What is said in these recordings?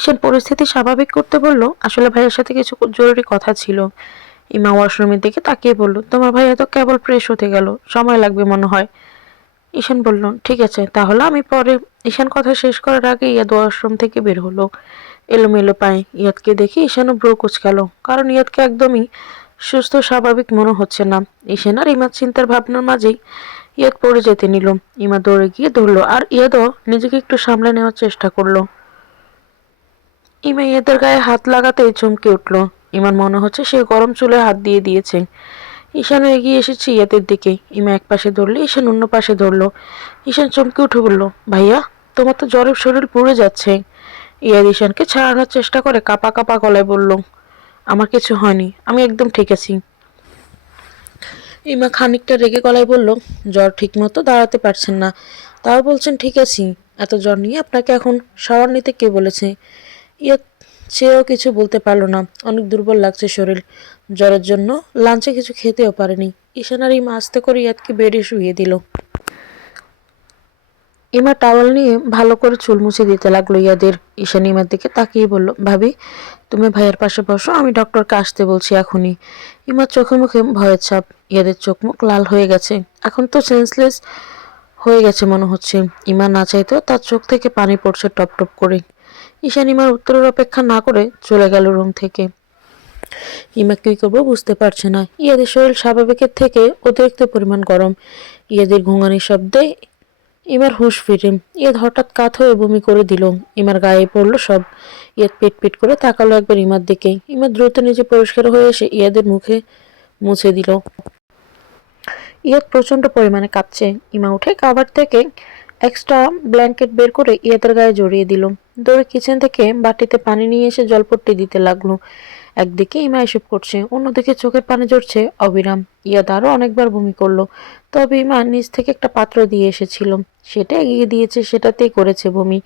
ঈশান পরিস্থিতি স্বাভাবিক করতে বলল, আসলে ভাইয়ের সাথে কিছু জরুরি কথা ছিল। ইমা ওয়াশরুমের দিকে তাকিয়ে বলল, তোমার ভাইয়া তো কেবল ফ্রেশ হতে গেল, সময় লাগবে মনে হয়। ঈশান বলল, ঠিক আছে তাহলে আমি পরে। ঈশান কথা শেষ করার আগে ইয়াদ ওয়াশরুম থেকে বের হলো। এলোমেলো পায়ে ইয়াদকে দেখে ঈশানও ব্রো কুঁচকাল, কারণ ইয়াদকে একদমই সুস্থ স্বাভাবিক মনে হচ্ছে না। ঈশান আর ইমার চিন্তার ভাবনার মাঝেই ইয়াদ পড়ে যেতে নিল। ইমা দৌড়ে গিয়ে ধরলো, আর ইয়াদও নিজেকে একটু সামলে নেওয়ার চেষ্টা করলো। ইমা ইয়াদের গায়ে হাত লাগাতেই চমকে উঠল। ইমার মনে হচ্ছে সে গরম চুলে হাত দিয়ে দিয়েছে। ঈশানও এগিয়ে এসেছে ইয়াদের দিকে। ইমা এক পাশে ধরলে ঈশান অন্য পাশে ধরলো। ঈশান চমকে উঠে বলল, ভাইয়া তোমার তো জ্বরে শরীর পুড়ে যাচ্ছে। ইয়াদ ঈশানকে ছাড়ানোর চেষ্টা করে কাঁপা কাঁপা গলায় বলল, আমার কিছু হয়নি, আমি একদম ঠিক আছি। ইমা খানিকটা রেগে গলায় বলল, জ্বর ঠিক মতো দাঁড়াতে পারছেন না, তাও বলছেন ঠিক আছি। এত জ্বর নিয়ে আপনাকে এখন শাওয়ার নিতে কে বলেছে? ইয়াদ সেও কিছু বলতে পারল না। অনেক দুর্বল লাগছে শরীর। জ্বরের জন্য লাঞ্চে কিছু খেতেও পারেনি। ঈশান আর ইমা আস্তে করে ইয়াদকে বেডে শুইয়ে দিল। ইমা টাওয়াল নিয়ে ভালো করে চুল মুছে দিতে লাগলো ইয়াদের। ঈশান ইমার দিকে তাকিয়ে বলল, ভাবি তুমি ভাইয়ের পাশে বসো, আমি ডক্টরকে আসতে বলছি এখনই। ইমার চোখে মুখে ভয়ের ছাপ। ইয়াদের চোখ মুখ লাল হয়ে গেছে, এখন তো সেন্সলেস হয়ে গেছে মনে হচ্ছে। ইমা না চাইতেও তার চোখ থেকে পানি পড়ছে টপ টপ করে। ঈশান ইমার উত্তরের অপেক্ষা না করে চলে গেল রুম থেকে। ইমা কি করবো বুঝতে পারছে না। ইয়াদের শরীর স্বাভাবিকের থেকে অতিরিক্ত পরিমাণ গরম। ইয়াদের ঘুঙানির শব্দে ইমার হুঁশ ফিরে। ইয়াদ হঠাৎ কাত হয়ে বমি করে দিল। ইমার গায়ে পড়লো সব। ইয়াদ পেট পেট করে তাকালো একবার ইমার দিকে। ইমা দ্রুত নিজে পরিষ্কার হয়ে এসে ইয়াদের মুখে মুছে দিল। ইয়াদ প্রচন্ড পরিমাণে কাঁপছে। ইমা উঠে কাভার থেকে এক্সট্রা ব্ল্যাঙ্কেট বের করে ইয়াদের গায়ে জড়িয়ে দিল। দৌড়ে কিচেন থেকে বাটিতে পানি নিয়ে এসে জলপট্টি দিতে লাগলো। একদিকে ইমা এসব করছে, অন্যদিকে চোখের পানি ঝরছে অবিরাম। ইয়াদ আরো অনেকবার বমি করলো, তবে ইমা নিচ থেকে একটা পাত্র দিয়ে এসেছিল, সেটা এগিয়ে দিয়েছে, সেটাতেই করেছে বমি।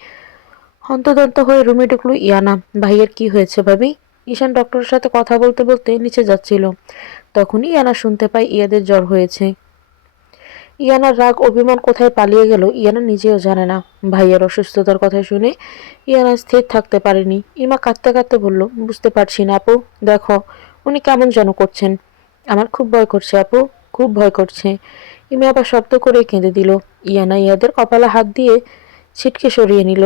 হন্তদন্ত হয়ে রুমে ঢুকলো ইয়ানা। ভাইয়ের কি হয়েছে ভাবি? ঈশান ডক্টরের সাথে কথা বলতে বলতে নিচে যাচ্ছিল, তখনই ইয়ানা শুনতে পায় ইয়াদের জ্বর হয়েছে। ইয়ানার রাগ অভিমান কোথায় পালিয়ে গেল ইয়ানা নিজেও জানে না। ভাইয়ের অসুস্থতার কথা শুনে ইয়ানা স্থির থাকতে পারেনি। ইমা কাঁদতে কাঁদতে বলল, বুঝতে পারছি না আপু, দেখো উনি কেমন যেন করছেন। আমার খুব ভয় করছে আপু, খুব ভয় করছে। ইমা আবার শব্দ করে কেঁদে দিল। ইয়ানা ইয়াদের কপালে হাত দিয়ে ছিটকে সরিয়ে নিল।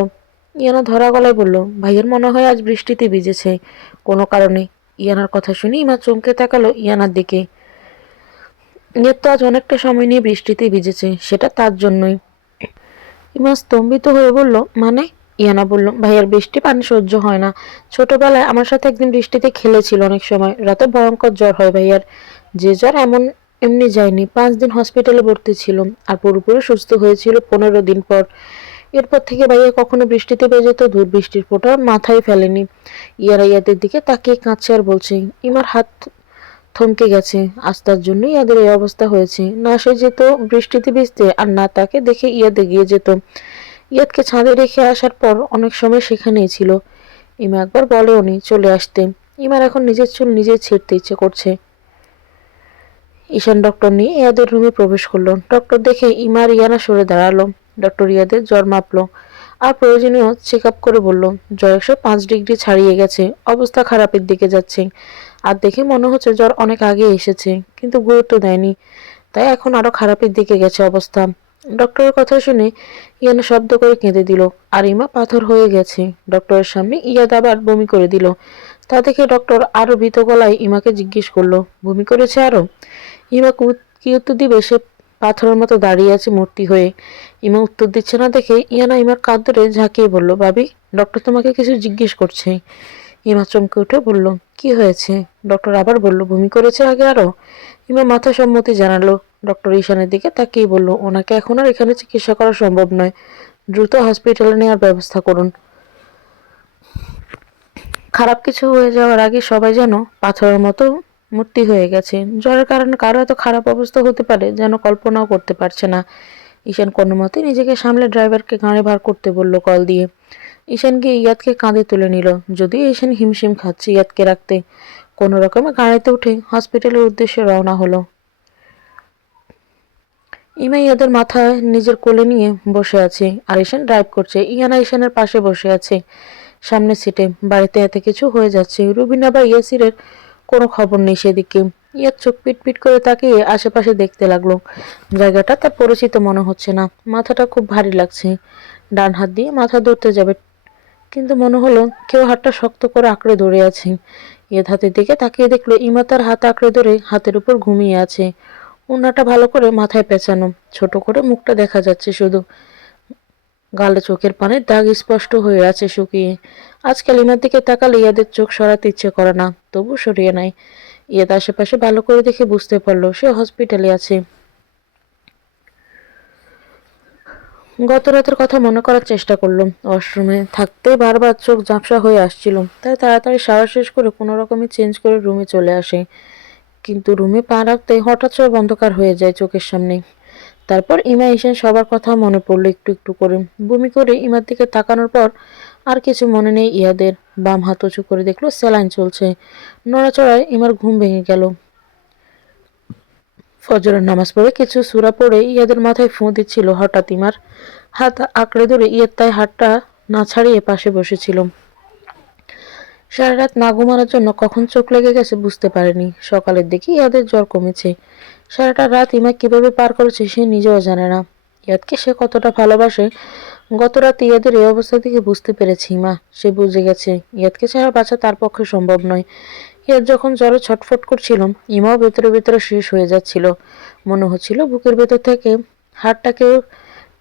ইয়ানা ধরা গলায় বলল, ভাইয়ের মনে হয় আজ বৃষ্টিতে ভিজেছে কোনো কারণে। ইয়ানার কথা শুনে ইমা চমকে তাকালো ইয়ানার দিকে। নেট তো আজ অনেকটা সময় নিয়ে বৃষ্টিতে ভিজেছে, সেটা তার জন্যই। ইমা স্তম্ভিত হয়ে বলল, মানে? ইয়ানা বলল, ভাইয়ার বৃষ্টি পানি সহ্য হয় না। ছোটবেলায় আমার সাথে একদিন বৃষ্টিতে খেলেছিল অনেক সময়, রাতে ভয়ঙ্কর জ্বর হয় ভাইয়ার। যে জ্বর এমনি যায়নি, 5 দিন হসপিটালে ভর্তি ছিল, আর পুরোপুরি সুস্থ হয়েছিল 15 দিন পর। এরপর থেকে ভাইয়া কখনো বৃষ্টিতে ভেজে তো দূর, বৃষ্টির ফোঁটা মাথায় ফেলেনি। ইয়ারা ইয়াদের দিকে তাকিয়ে কাঁদছে আর বলছে। ইমার হাত থমকে গেছে। আজ তার জন্যই ইয়াদের এই অবস্থা হয়েছে। না সে যেত বৃষ্টিতে ভিজতে, আর না তাকে দেখে ইয়াদ এগিয়ে যেত। ইয়াদকে ছাদে রেখে আসার পর অনেক সময় সেখানেই ছিল। ইমা একবার বলেও নি চলে আসতে। ইমার এখন নিজের চুল নিজেই ছিঁড়তে ইচ্ছে করছে। ঈশান ডক্টর নিয়ে ইয়াদের রুমে প্রবেশ করলো। ডক্টর দেখে ইমা আর ইয়ানা সরে দাঁড়ালো। ডক্টর ইয়াদের জ্বর মাপলো আর প্রয়োজনীয় চেক আপ করে বলল, জ্বর 105 ডিগ্রি ছাড়িয়ে গেছে, অবস্থা খারাপের দিকে যাচ্ছে। আর দেখে মনে হচ্ছে জ্বর অনেক আগে এসেছে, কিন্তু গুরুত্ব দেয়নি, তাই এখন আরো খারাপের দিকে গেছে অবস্থা। ডক্টরের কথা শুনে ইয়ানা শব্দ করে কেঁদে দিল, আর ইমা পাথর হয়ে গেছে। ডক্টরের সামনে ইয়াদ আবার বমি করে দিল। তা দেখে ডক্টর আরো ভীত গলায় ইমাকে জিজ্ঞেস করলো, বমি করেছে আরো? ইমা কি উত্তর দিবে? সে পাথরের মতো দাঁড়িয়ে আছে মূর্তি হয়ে। ইমা উত্তর দিচ্ছে না দেখে ইয়ানা ইমার কাঁধ ধরে ঝাঁকিয়ে বলল, ভাবি ডক্টর তোমাকে কিছু জিজ্ঞেস করছে। ইমা চমকে উঠে বলল, কি হয়েছে? ডক্টর আবার বলল, বমি করেছে আগে আরো? ইমা মাথা সম্মতি জানালো। ডক্টর ঈশানের দিকে তাকিয়ে বলল, ওনাকে এখন আর এখানে চিকিৎসা করা সম্ভব নয়, দ্রুত হসপিটালে নেওয়ার ব্যবস্থা করুন। খারাপ কিছু হয়ে যাওয়ার আগে সবাই যেন পাথরের মতো মূর্তি হয়ে গেছে। জ্বরের কারণে কারো এত খারাপ অবস্থা হতে পারে যেন কল্পনাও করতে পারছে না। ঈশান কোনোমতে নিজেকে সামলে ড্রাইভারকে গাড়ি ভাড় করতে বলল কল দিয়ে। ঈশান গিয়ে ইয়াদকে কাঁধে তুলে নিল, যদিও ঈশান হিমশিম খাচ্ছে ইয়াদকে রাখতে। কোনো রকমে গাড়িতে উঠে হসপিটালের উদ্দেশ্যে রওনা হলো। ইমা ইয়াদের মাথায় নিজের কোলে নিয়ে বসে আছে, আর ঈশান ড্রাইভ করছে। ইয়ানা ঈশানের পাশে বসে আছে। সামনের সিটে। বাড়িতে এত কিছু হয়ে যাচ্ছে, রুবিনা বা ইয়াসিরের কোনো খবর নেই সেদিকে। ইয়ার চোখ পিট করে তাকিয়ে আশেপাশে দেখতে লাগলো। জায়গাটা তার পরিচিত মনে হচ্ছে না। মাথাটা খুব ভারী লাগছে। ডান হাত দিয়ে মাথা ধরতে যাবে, কিন্তু মনে হলো কেউ হাতটা শক্ত করে আঁকড়ে ধরে আছে। ইয়াদ হাতের দিকে তাকিয়ে দেখলো ইমা তার হাত আঁকড়ে ধরে হাতের উপর ঘুমিয়ে আছে। ওড়নাটা ভালো করে মাথায় পেঁচানো, ছোট করে মুখটা দেখা যাচ্ছে শুধু। গালে চোখের পানির দাগ স্পষ্ট হয়ে আছে শুকিয়ে। আজকাল ইমার দিকে তাকালে ইয়াদের চোখ সরাতে ইচ্ছে করে না, তবু সরিয়ে নেয়। ইয়াদ আশেপাশে ভালো করে দেখে বুঝতে পারলো সে হসপিটালে আছে। গত রাতের কথা মনে করার চেষ্টা করলো। ওয়াশরুমে থাকতে বারবার চোখ ঝাপসা হয়ে আসছিল, তাই তাড়াতাড়ি শাওয়ার শেষ করে কোনো রকমে চেঞ্জ করে রুমে চলে আসে। কিন্তু রুমে পা রাখতে হঠাৎ সব অন্ধকার হয়ে যায় চোখের সামনে। তারপর ইমা এসে সবার কথা মনে পড়লো একটু একটু করে। বমি করে ইমার দিকে তাকানোর পর আর কিছু মনে নেই ইয়াদের। বাম হাত উঁচু করে দেখলো স্যালাইন চলছে। নড়াচড়ায় ইমার ঘুম ভেঙে গেল। ফজরের নামাজ পড়ে কিছু সূরা পড়ে ইয়াদের মাথায় ফুঁ দিচ্ছিল, হঠাৎ ইমার হাত আঁকড়ে ধরে ইয়াদ তাই হাতটা না ছাড়িয়ে পাশে বসেছিল। সারা রাত না ঘুমানোর জন্য কখন চোখ লেগে গেছে বুঝতে পারেনি। সকালের দিকে ইয়াদের জ্বর কমেছে। সারাটা রাত ইমা কিভাবে পার করেছে সে নিজেও জানে না। ইয়াদকে সে কতটা ভালোবাসে গত রাতে ইয়াদের এই অবস্থা থেকে বুঝতে পেরেছে ইমা। সে বুঝে গেছে ইয়াদকে ছাড়া বাঁচা তার পক্ষে সম্ভব নয়। ইয়াদ যখন জ্বরে ছটফট করছিল, ইমাও ভেতরে ভেতরে শেষ হয়ে যাচ্ছিল। মনে হচ্ছিল বুকের ভেতর থেকে হাড়টাকেও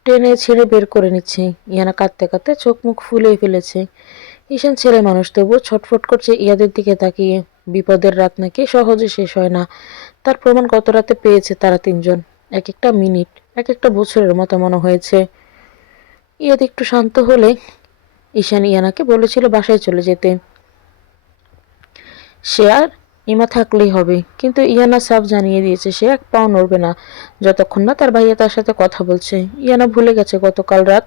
টেনে ছিঁড়ে বের করে নিচ্ছে। ইয়ানা কাঁদতে কাঁদতে চোখ মুখ ফুলিয়ে ফেলেছে। ঈশান ছেলে মানুষ, তবুও ছটফট করছে ইয়াদের দিকে তাকিয়ে। বিপদের রাত নাকি সহজে শেষ হয় না, তার প্রমাণ গত রাতে পেয়েছে তারা তিনজন। এক একটা মিনিট এক একটা বছরের মতো মনে হয়েছে। ইয়াদ একটু শান্ত হলে ঈশান ইয়ানাকে বলেছিল বাসায় চলে যেতে। সে আর ইমা থাকলেই হবে, কিন্তু ইয়ানা সাফ জানিয়ে দিয়েছে সে এক পাও নড়বে না যতক্ষণ না তার ভাইয়া তার সাথে কথা বলছে। ইয়ানা ভুলে গেছে গতকাল রাত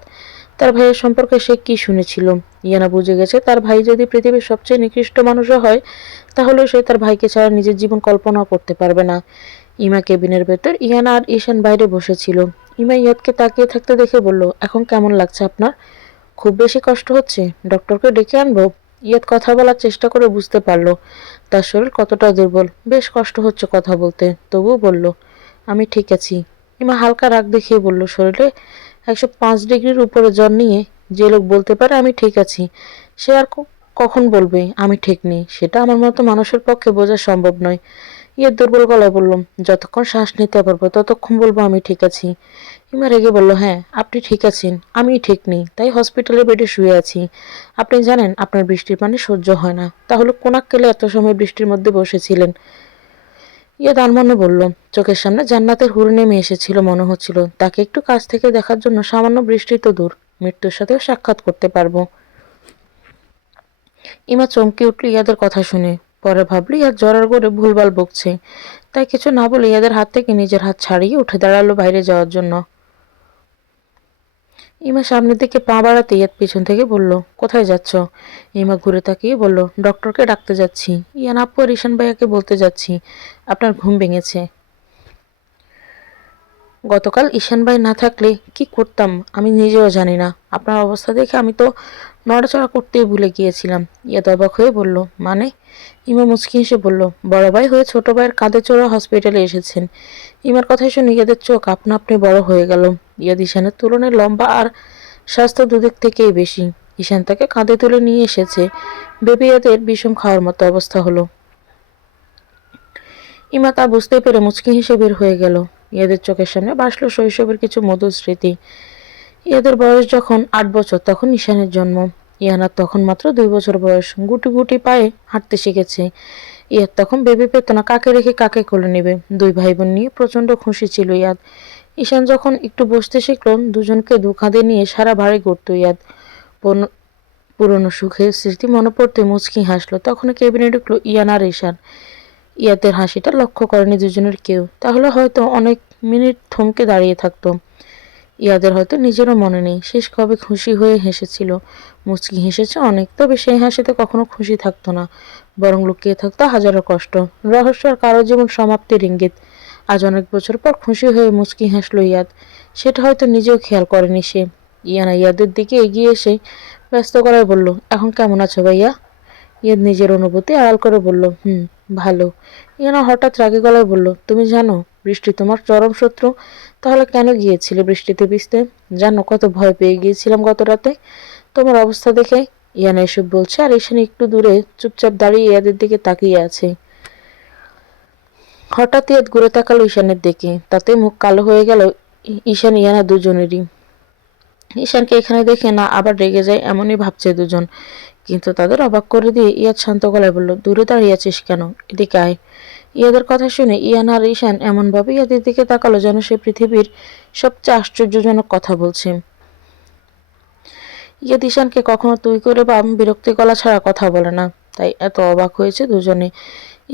তার ভাইয়ের সম্পর্কে সে কি শুনেছিল। ইয়ানা বুঝে গেছে তার ভাই যদি পৃথিবীর সবচেয়ে নিকৃষ্ট মানুষও হয়, তাহলেও সে তার ভাইকে ছাড়া নিজের জীবন কল্পনাও করতে পারবে না। ইমা কেবিনের ভেতর, ইয়ানা আর ঈশান বাইরে বসেছিল। ইমা ইয়াদকে তাকিয়ে থাকতে দেখে বলল, এখন কেমন লাগছে আপনার? খুব বেশি কষ্ট হচ্ছে? ডক্টরকে ডেকে আনবো? ইয়াদ কথা বলার চেষ্টা করে বুঝতে পারল তার শরীর কতটা দুর্বল। বেশ কষ্ট হচ্ছে কথা বলতে, তবুও বলল, আমি ঠিক আছি। ইমা হালকা রাগ দেখিয়ে বলল, শরীরে 105 ডিগ্রির উপরে জ্বর নিয়ে যে লোক বলতে পারে আমি ঠিক আছি, সে আর কখন বলবে আমি ঠিক নেই? সেটা আমার মতো মানুষের পক্ষে বোঝা সম্ভব নয়। ইয়ে দুর্বল গলায় বলল, যতক্ষণ শ্বাস নিতে পারবো ততক্ষণ বলবো আমি ঠিক আছি। ইমা রেগে বলল, হ্যাঁ আপনি ঠিক আছেন, আমি ঠিক নেই, তাই হসপিটালের বেডে শুয়ে আছি। আপনি জানেন আপনার বৃষ্টির পানি সহ্য হয় না, তাহলে কোনাক্কেলে এত সময় বৃষ্টির মধ্যে বসেছিলেন? ইয়ে দানমনে বলল, চোখের সামনে জান্নাতের হুর নেমে এসেছিল। মনে হচ্ছিল তাকে একটু কাছ থেকে দেখার জন্য সামান্য বৃষ্টি তো দূর, মৃত্যুর সাথেও সাক্ষাৎ করতে পারবো। ইমা চমকে উঠল ইয়াদের কথা শুনে। পরে ভাবল ইয়াদ জ্বরের ঘরে ভুলভাল বকছে, তাই কিছু না বলে ইয়াদের হাত থেকে নিজের হাত ছাড়িয়ে উঠে দাঁড়ালো বাইরে যাওয়ার জন্য। ইমা সামনের দিকে পা বাড়াতে ইয়াদ পিছন থেকে বলল, কোথায় যাচ্ছ? ইমা ঘুরে তাকিয়ে বলল, ডক্টরকে ডাকতে যাচ্ছি। ইয়ান আপু আর ঈশান ভাইয়াকে বলতে যাচ্ছি আপনার ঘুম ভেঙেছে। গতকাল ঈশান ভাই না থাকলে কি করতাম আমি নিজেও জানি না। আপনার অবস্থা দেখে আমি তো নড়াচড়া করতেই ভুলে গিয়েছিলাম। ইয়াদ অবাক হয়ে বলল, মানে? ইমা মুচকি হেসে বলল, বড় ভাই হয়ে ছোট ভাইয়ের কাঁধে চড়ে হসপিটালে এসেছেন। ইমার কথাই শুনে ইয়াদের চোখ আপনা আপনি বড় হয়ে গেল। ইয়াদ ঈশানের তুলনায় লম্বা আর স্বাস্থ্য দুদিক থেকেই বেশি। ঈশান তাকে কাঁধে তুলে নিয়ে এসেছে ভেবে ইয়াদের বিষম খাওয়ার মতো অবস্থা হলো। ইমা তা বুঝতে পেরে মুচকি হেসে বের হয়ে গেল। ইয়াদের চোখের সামনে ভাসল শৈশবের কিছু মধুর স্মৃতি। ইয়াদের বয়স যখন 8 বছর তখন ঈশানের জন্ম। ইয়ানার তখন মাত্র 2 বছর বয়স। গুটি গুটি পায়ে হাঁটতে শিখেছে। ইয়াদ তখন ভেবে পেত না কাকে রেখে কাকে কোলে নেবে। দুই ভাই বোন নিয়ে প্রচন্ড খুশি ছিল ইয়াদ। ঈশান যখন একটু বসতে শিখল, দুজনকে দু কাঁধে নিয়ে সারা বাড়ি ঘুরত ইয়াদ। পুরনো সুখের স্মৃতি মনে পড়তে মুচকি হাসলো। তখন কেবিনে ঢুকলো ইয়ান আর ঈশান। ইয়াদের হাসিটা লক্ষ্য করেনি দুজনের কেউ, তাহলে হয়তো অনেক মিনিট থমকে দাঁড়িয়ে থাকতো। ইয়াদের হয়তো নিজেরও মনে নেই শেষ কবে খুশি হয়ে হেসেছিল। মুচকি হেসেছে অনেক, তবে সেই হাসিতে কখনো খুশি থাকতো না, বরং লুকিয়ে থাকতো হাজারো কষ্ট, রহস্য আর কারো জীবন সমাপ্তির ইঙ্গিত। আজ অনেক বছর পর খুশি হয়ে মুচকি হাসলো ইয়াদ। সেটা হয়তো নিজেও খেয়াল করেনি সে। ইয়ানা ইয়াদের দিকে এগিয়ে এসে ব্যস্ত গলায় বলল, এখন কেমন আছো ভাইয়া? ইয়াদ নিজের অনুভূতি আড়াল করে বলল, ভালো। ইয়ানা হঠাৎ রাগী গলায় বলল, তুমি জানো বৃষ্টি তোমার চরম শত্রু? তাহলে কেন গিয়েছিলে বৃষ্টিতে ভিজতে? জানো কত ভয় পেয়ে গিয়েছিলাম গত রাতে তোমার অবস্থা দেখে? ইয়ানা এসব বলছে আর ঈশান একটু দূরে চুপচাপ দাঁড়িয়ে ইয়াদের দিকে তাকিয়ে আছে। হঠাৎ ইয়াদ ঘুরে তাকালো ঈশানের দিকে, তাতে মুখ কালো হয়ে গেল ঈশান ইয়ানা দুজনেরই। ঈশানকে এখানে দেখে না আবার রেগে যায় এমনই ভাবছে দুজন, কিন্তু তাদের অবাক করে দিয়ে ইয়াদ শান্ত গলায় বলল, দূরে দাঁড়িয়ে আছিস কেন, এদিকে আয়। ইয়াদের কথা শুনে ইয়ান আর ঈশান এমনভাবে ইয়াদের দিকে তাকালো যেন সে পৃথিবীর সবচেয়ে আশ্চর্যজনক কথা বলছে। ইয়াদ ঈশানকে কখনো তুই করে বা বিরক্তি গলা ছাড়া কথা বলে না, তাই এত অবাক হয়েছে দুজনে।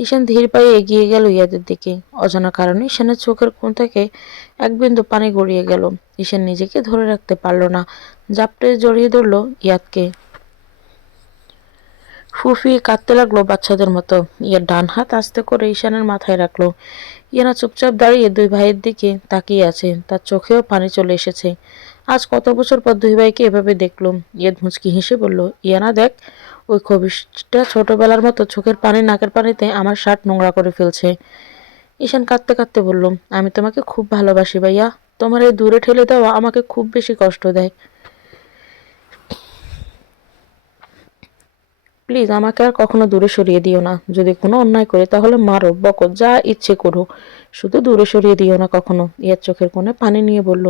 ঈশান ধীর পায়ে এগিয়ে গেল ইয়াদের দিকে। অজানা কারণে ঈশানের চোখের কোণ থেকে এক বিন্দু পানি গড়িয়ে গেল। ঈশান নিজেকে ধরে রাখতে পারল না, জাপটে জড়িয়ে ধরল ইয়াদকে। ফুফিয়ে কাঁদতে লাগলো বাচ্চাদের মতো। ইয়ার ডান হাত আস্তে করে ঈশানের মাথায় রাখলো। ইয়ানা চুপচাপ দাঁড়িয়ে দুই ভাইয়ের দিকে তাকিয়ে আছে, তার চোখেও পানি চলে এসেছে। আজ কত বছর পর দুই ভাইকে এভাবে দেখলো। ইয়াদ মুচকি হেসে বলল, ইয়ানা দেখ, ওই খবিশটা ছোটবেলার মতো চোখের পানি নাকের পানিতে আমার শার্ট নোংরা করে ফেলছে। ঈশান কাঁদতে কাঁদতে বলল, আমি তোমাকে খুব ভালোবাসি ভাইয়া, তোমার এই দূরে ঠেলে দেওয়া আমাকে খুব বেশি কষ্ট দেয়। প্লিজ আমাকে আর কখনো দূরে সরিয়ে দিও না। যদি কোনো অন্যায় করে তাহলে মারো, বকো, যা ইচ্ছে করো, শুধু দূরে সরিয়ে দিও না কখনো। ইয়ার চোখের কোণে পানি নিয়ে বলল,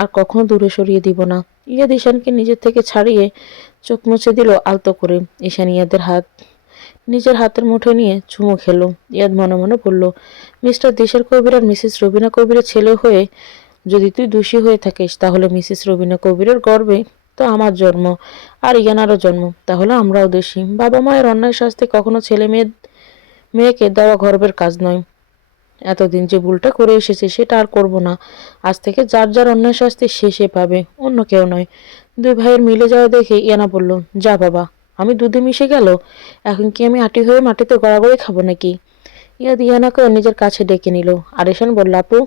আর কখনো দূরে সরিয়ে দিব না। ইয়াদ ঈশানকে নিজের থেকে ছাড়িয়ে চোখ মুছে দিল আলতো করে। ঈশান ইয়াদের হাত নিজের হাতের মুঠে নিয়ে চুমু খেলো। ইয়াদ মনে মনে বলল, মিস্টার দেশের কবির আর মিসেস রবিনা কবিরের ছেলে হয়ে যদি তুই দোষী হয়ে থাকিস, তাহলে মিসেস রবিনা কবিরের গর্বে তো আমার জন্ম আর ইয়ানারও জন্ম, তাহলে আমরাও দোষী। বাবা মায়ের অন্যায় শাস্তি কখনো ছেলে মেয়েকে দেওয়া গর্বের কাজ নয়। এতদিন যে ভুলটা করে এসেছে সেটা আর করব না। আজ থেকে যার যার অন্যায় শাস্তি সে পাবে, অন্য কেউ নয়। দুই ভাইয়ের মিলে যাওয়া দেখে ইয়ানা বলল, যা বাবা, আমি দুধে মিশে গেল, এখন কি আমি আটি হয়ে মাটিতে গড়াগড়ি খাবো নাকি? ইয়াদ ইয়ানাকেও নিজের কাছে ডেকে নিল। আর ঈশান বলল, আপু,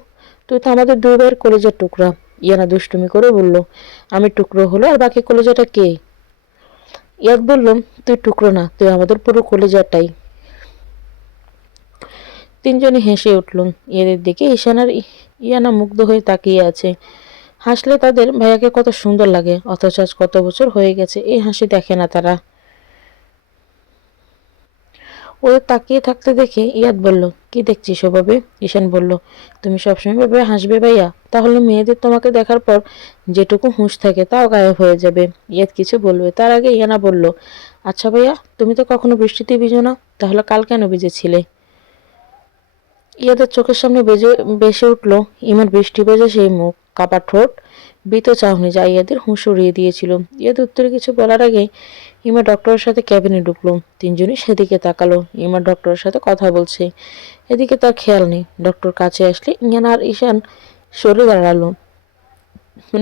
তুই তো আমাদের দুই ভাইয়ের কলেজের টুকরা। ইয়ানা দুষ্টুমি করে বলল, আমি টুকরো হলো আর বাকি কলেজাটা কে? ইয়াদ বলল, তুই টুকরো না, তুই আমাদের পুরো কলেজাটাই। তিনজনই হেসে উঠল। ইয়াদের দিকে ঈশান আর ইয়ানা মুগ্ধ হয়ে তাকিয়ে আছে। হাসলে তাদের ভাইয়াকে কত সুন্দর লাগে, অথচ আজ কত বছর হয়ে গেছে এই হাসি দেখে না তারা। ওদের তাকিয়ে থাকতে দেখে ইয়াদ বলল, কি দেখছিস ওভাবে? ঈশান বলল, তুমি সবসময় ভাবে হাসবে ভাইয়া, তাহলে মেয়েদের তোমাকে দেখার পর যেটুকু হুঁশ থাকে তাও গায়েব হয়ে যাবে। ইয়াদ কিছু বলবে তার আগে ইয়ানা বলল, আচ্ছা ভাইয়া, তুমি তো কখনো বৃষ্টিতে ভিজো না, তাহলে কাল কেন ভিজেছিলে? ইয়াদের চোখের সামনে ভেসে উঠল ইমার বৃষ্টি ভেজা সেই মুখ, কাপা ঠোঁট, ভীত চাহনি যা ইয়াদের হুঁশ উড়িয়ে দিয়েছিল। ইয়াদ উত্তরে কিছু বলার আগে ইমা ডক্টরের সাথে ক্যাবিনে ঢুকলো। তিনজনই সেদিকে তাকালো। ইমা ডক্টরের সাথে কথা বলছে, এদিকে তার খেয়াল নেই। ডক্টর কাছে আসলে ইয়ান আর ঈশান সরে দাঁড়ালো।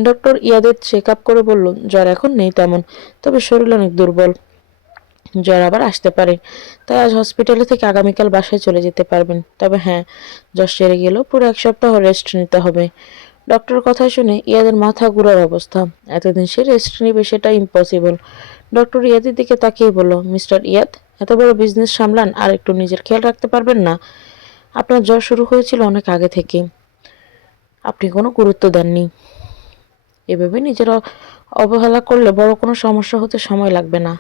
ডক্টর ইয়াদের চেক আপ করে বলল, জ্বর এখন নেই তেমন, তবে শরীর অনেক দুর্বল, জ্বর আবার আসতে পারে, তাই আজ হসপিটালে থেকে আগামীকাল বাসায় চলে যেতে পারবেন। তবে হ্যাঁ, জ্বর সেরে গেলেও পুরো এক সপ্তাহ রেস্ট নিতে হবে। ডক্টরের কথা শুনে ইয়াদের মাথা ঘুরার অবস্থা। এতদিন সে রেস্ট নেবে সেটা ইম্পসিবল। ডক্টর ইয়াদের দিকে তাকিয়ে বলল, মিস্টার ইয়াদ, এত বড় বিজনেস সামলান আর একটু নিজের খেয়াল রাখতে পারবেন না? আপনার জ্বর শুরু হয়েছিল অনেক আগে থেকে, আপনি কোনো গুরুত্ব দেননি। এভাবে নিজের অবহেলা করলে বড় কোনো সমস্যা হতে সময় লাগবে না।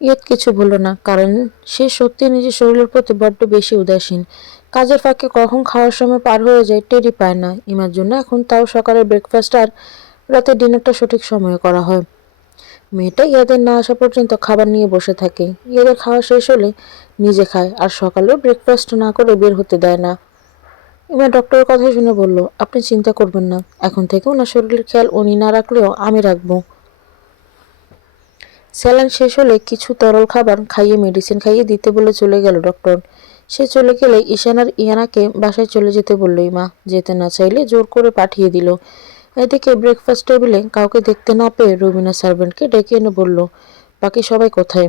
ইয়াদ কিছু বলল না, কারণ সে সত্যি নিজের শরীরের প্রতি বড্ড বেশি উদাসীন। কাজের ফাঁকে কখন খাওয়ার সময় পার হয়ে যায় টেরই পায় না। ইমার জন্য এখন তাও সকালের ব্রেকফাস্ট আর রাতের ডিনারটা সঠিক সময়ে করা হয়। মেয়েটা ইয়াদের না আসা পর্যন্ত খাবার নিয়ে বসে থাকে। ইয়াদের খাওয়া শেষ হলে নিজে খায়, আর সকালেও ব্রেকফাস্ট না করে বের হতে দেয় না। ইমা ডক্টরের কথা শুনে বলল, আপনি চিন্তা করবেন না, এখন থেকে ওনার শরীরের খেয়াল উনি না রাখলেও আমি রাখবো। স্যালাইন শেষ হলে কিছু তরল খাবার খাইয়ে মেডিসিন খাইয়ে দিতে বলে চলে গেল ডক্টর। সে চলে গেলে ঈশান আর ইয়ানাকে বাসায় চলে যেতে বলল ইমা। যেতে না চাইলে জোর করে পাঠিয়ে দিল। এদিকে ব্রেকফাস্ট টেবিলে কাউকে দেখতে না পেয়ে রবিনা সার্ভেন্টকে ডেকে এনে বলল, বাকি সবাই কোথায়?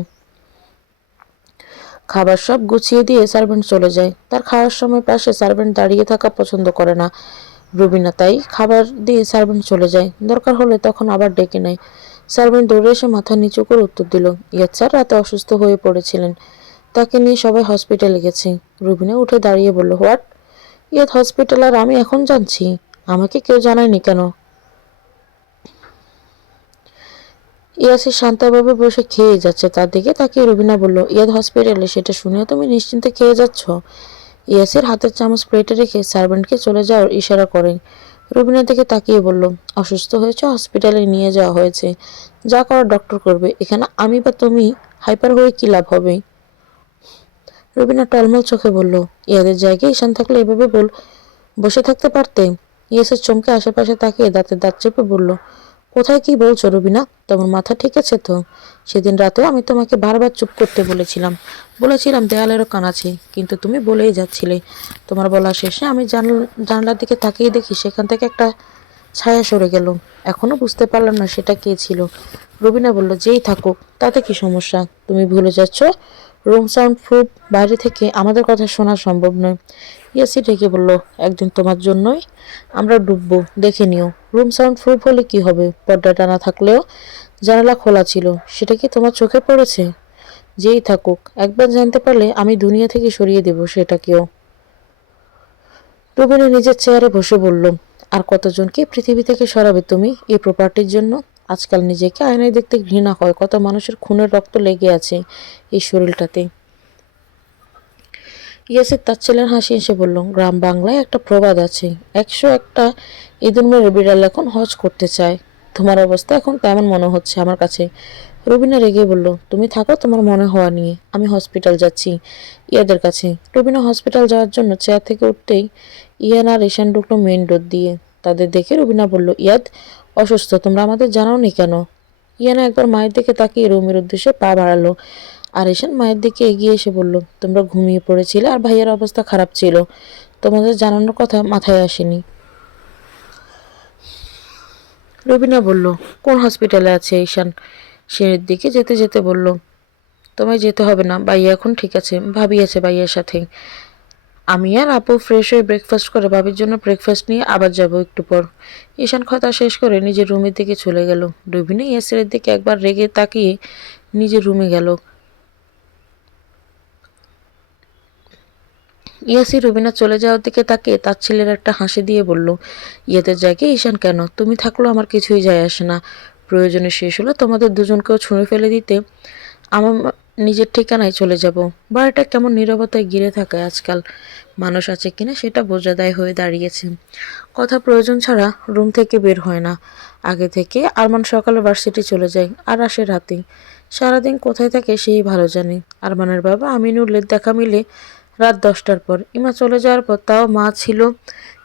খাবার সব গুছিয়ে দিয়ে সার্ভেন্ট চলে যায়। তার খাওয়ার সময় পাশে সার্ভেন্ট দাঁড়িয়ে থাকা পছন্দ করে না। রুবিনা তাই খাবার দিয়ে সার্ভেন্ট চলে যায়। দরকার হলে তখন আবার ডেকে নেয়। সার্ভেন্ট দৌড়ে এসে মাথা নিচু করে উত্তর দিল, ইয়াদ স্যার রাতে অসুস্থ হয়ে পড়েছিলেন, তাকে নিয়ে সবাই হসপিটালে গেছে। রুবিনা উঠে দাঁড়িয়ে বলল, হোয়াট? ইয়াদ হসপিটাল আর আমি এখন জানছি? আমাকে কেউ জানায়নি কেন? ইয়াসির শান্তভাবে বসে খেয়ে যাচ্ছে, তার দিকে তাকিয়ে রুবিনা বলল, ইয়াদ হসপিটালে, সেটা শুনেও তুমি নিশ্চিন্তে খেয়ে যাচ্ছ? ইয়াসির হাতের চামচ প্লেটে রেখে সার্ভেন্টকে চলে যাওয়ার ইশারা করেন। রুবিনার দিকে তাকিয়ে বলল, অসুস্থ হয়েছে, হসপিটালে নিয়ে যাওয়া হয়েছে, যা করার ডক্টর করবে, এখানে আমি বা তুমি হাইপার হয়ে কি লাভ হবে? রুবিনা টলমল চোখে বলল, ইয়াদের জায়গায় ঈশান থাকলে এভাবে বসে থাকতে পারতে? ইয়াসের চমকে আশেপাশে তাকিয়ে দাঁতে দাঁত চেপে বলল, কোথায় কি বলছো রুবিনা? তোমার মাথা ঠিক আছে তো? সেদিন রাতেও আমি তোমাকে বারবার চুপ করতে বলেছিলাম দেয়ালেরও কান আছে, কিন্তু তুমি বলেই যাচ্ছিলে। তোমার বলা শেষে আমি জানলার দিকে তাকিয়ে দেখি সেখান থেকে একটা ছায়া সরে গেল। এখনো বুঝতে পারলাম না সেটা কে ছিল। রুবিনা বলল, যেই থাকুক তাতে কি সমস্যা? তুমি ভুলে যাচ্ছ রুম সাউন্ড প্রুফ, বাইরে থেকে আমাদের কথা শোনা সম্ভব নয়। ইয়াসি ডেকে বলল, একদিন তোমার জন্যই আমরা ডুববো, দেখে নিও। রুম সাউন্ড প্রুফ হলে কি হবে? পর্দা টানা থাকলেও জানালা খোলা ছিল, সেটা কি তোমার চোখে পড়েছে? যেই থাকুক, একবার জানতে পারলে আমি দুনিয়া থেকে সরিয়ে দেব সেটাকেও। রুবিনা নিজের চেয়ারে বসে বলল, আর কতজনকে পৃথিবী থেকে সরাবে তুমি এই প্রপার্টির জন্য? আজকাল নিজেকে আয়নায় দেখতে ঘৃণা হয়, কত মানুষের খুনের রক্ত লেগে আছে এই শরীরটাতে। ইয়াসির তার ছেলের হাসি এসে বলল, গ্রাম বাংলায় একটা প্রবাদ আছে, 101টা ইঁদুর মেরে বিড়াল এখন হজ করতে চায়। তোমার অবস্থা এখন তেমন মনে হচ্ছে আমার কাছে। রুবিনা রেগে বলল, তুমি থাকো তোমার মনে হওয়া নিয়ে, আমি হসপিটাল যাচ্ছি ইয়াদের কাছে। রুবিনা হসপিটাল যাওয়ার জন্য চেয়ার থেকে উঠতেই ইয়ান আর ঈশান ঢুকলো মেইন ডোর দিয়ে। তাদের দেখে রুবিনা বলল, ইয়াদ অসুস্থ, তোমরা আমাদের জানাওনি কেন? ইয়ানা একবার মায়ের দিকে তাকিয়ে রুমের উদ্দেশ্যে পা বাড়ালো, আর ঈশান মায়ের দিকে এগিয়ে এসে বলল, তোমরা ঘুমিয়ে পড়েছিলে আর ভাইয়ের অবস্থা খারাপ ছিল, তোমাদের জানানোর কথা মাথায় আসেনি। রুবিনা বলল, কোন হসপিটালে আছে ঈশান? সিঁড়ির দিকে যেতে যেতে বলল, তোমায় যেতে হবে না, ভাইয়া এখন ঠিক আছে, ভাবি আছে ভাইয়ার সাথে। আমি আর আপু ফ্রেশ হয়ে ব্রেকফাস্ট করে ভাবির জন্য ব্রেকফাস্ট নিয়ে আবার যাব একটু পর। ঈশান কথা শেষ করে নিজের রুমের দিকে চলে গেল। রুবিনা ইয়াসিরের দিকে একবার রেগে তাকিয়ে নিজের রুমে গেল। ইয়াসির রুবিনা চলে যাওয়ার দিকে তাকিয়ে তার ছেলের একটা হাসি দিয়ে বলল, ইয়েদের জায়গায় ঈশান কেন? তুমি থাকলেও আমার কিছুই যায় আসে না। প্রয়োজনে শেষ হলো তোমাদের দুজনকেও ছুঁড়ে ফেলে দিতে আমার নিজের ঠিকানায় চলে যাব। বাড়িটা কেমন নীরবতায় ঘিরে থাকে আজকাল, মানুষ আছে কিনা সেটা বোঝা দায় হয়ে দাঁড়িয়েছে। কথা প্রয়োজন ছাড়া রুম থেকে বের হয় না। আগে থেকে আরমান সকালে ভার্সিটি চলে যায় আর আসে রাতে। সারাদিন কোথায় থাকে সেই ভালো জানে। আরমানের বাবা আমিনুলের দেখা মিলে রাত 10টার পর। ইমা চলে যাওয়ার পর তাও মা ছিল,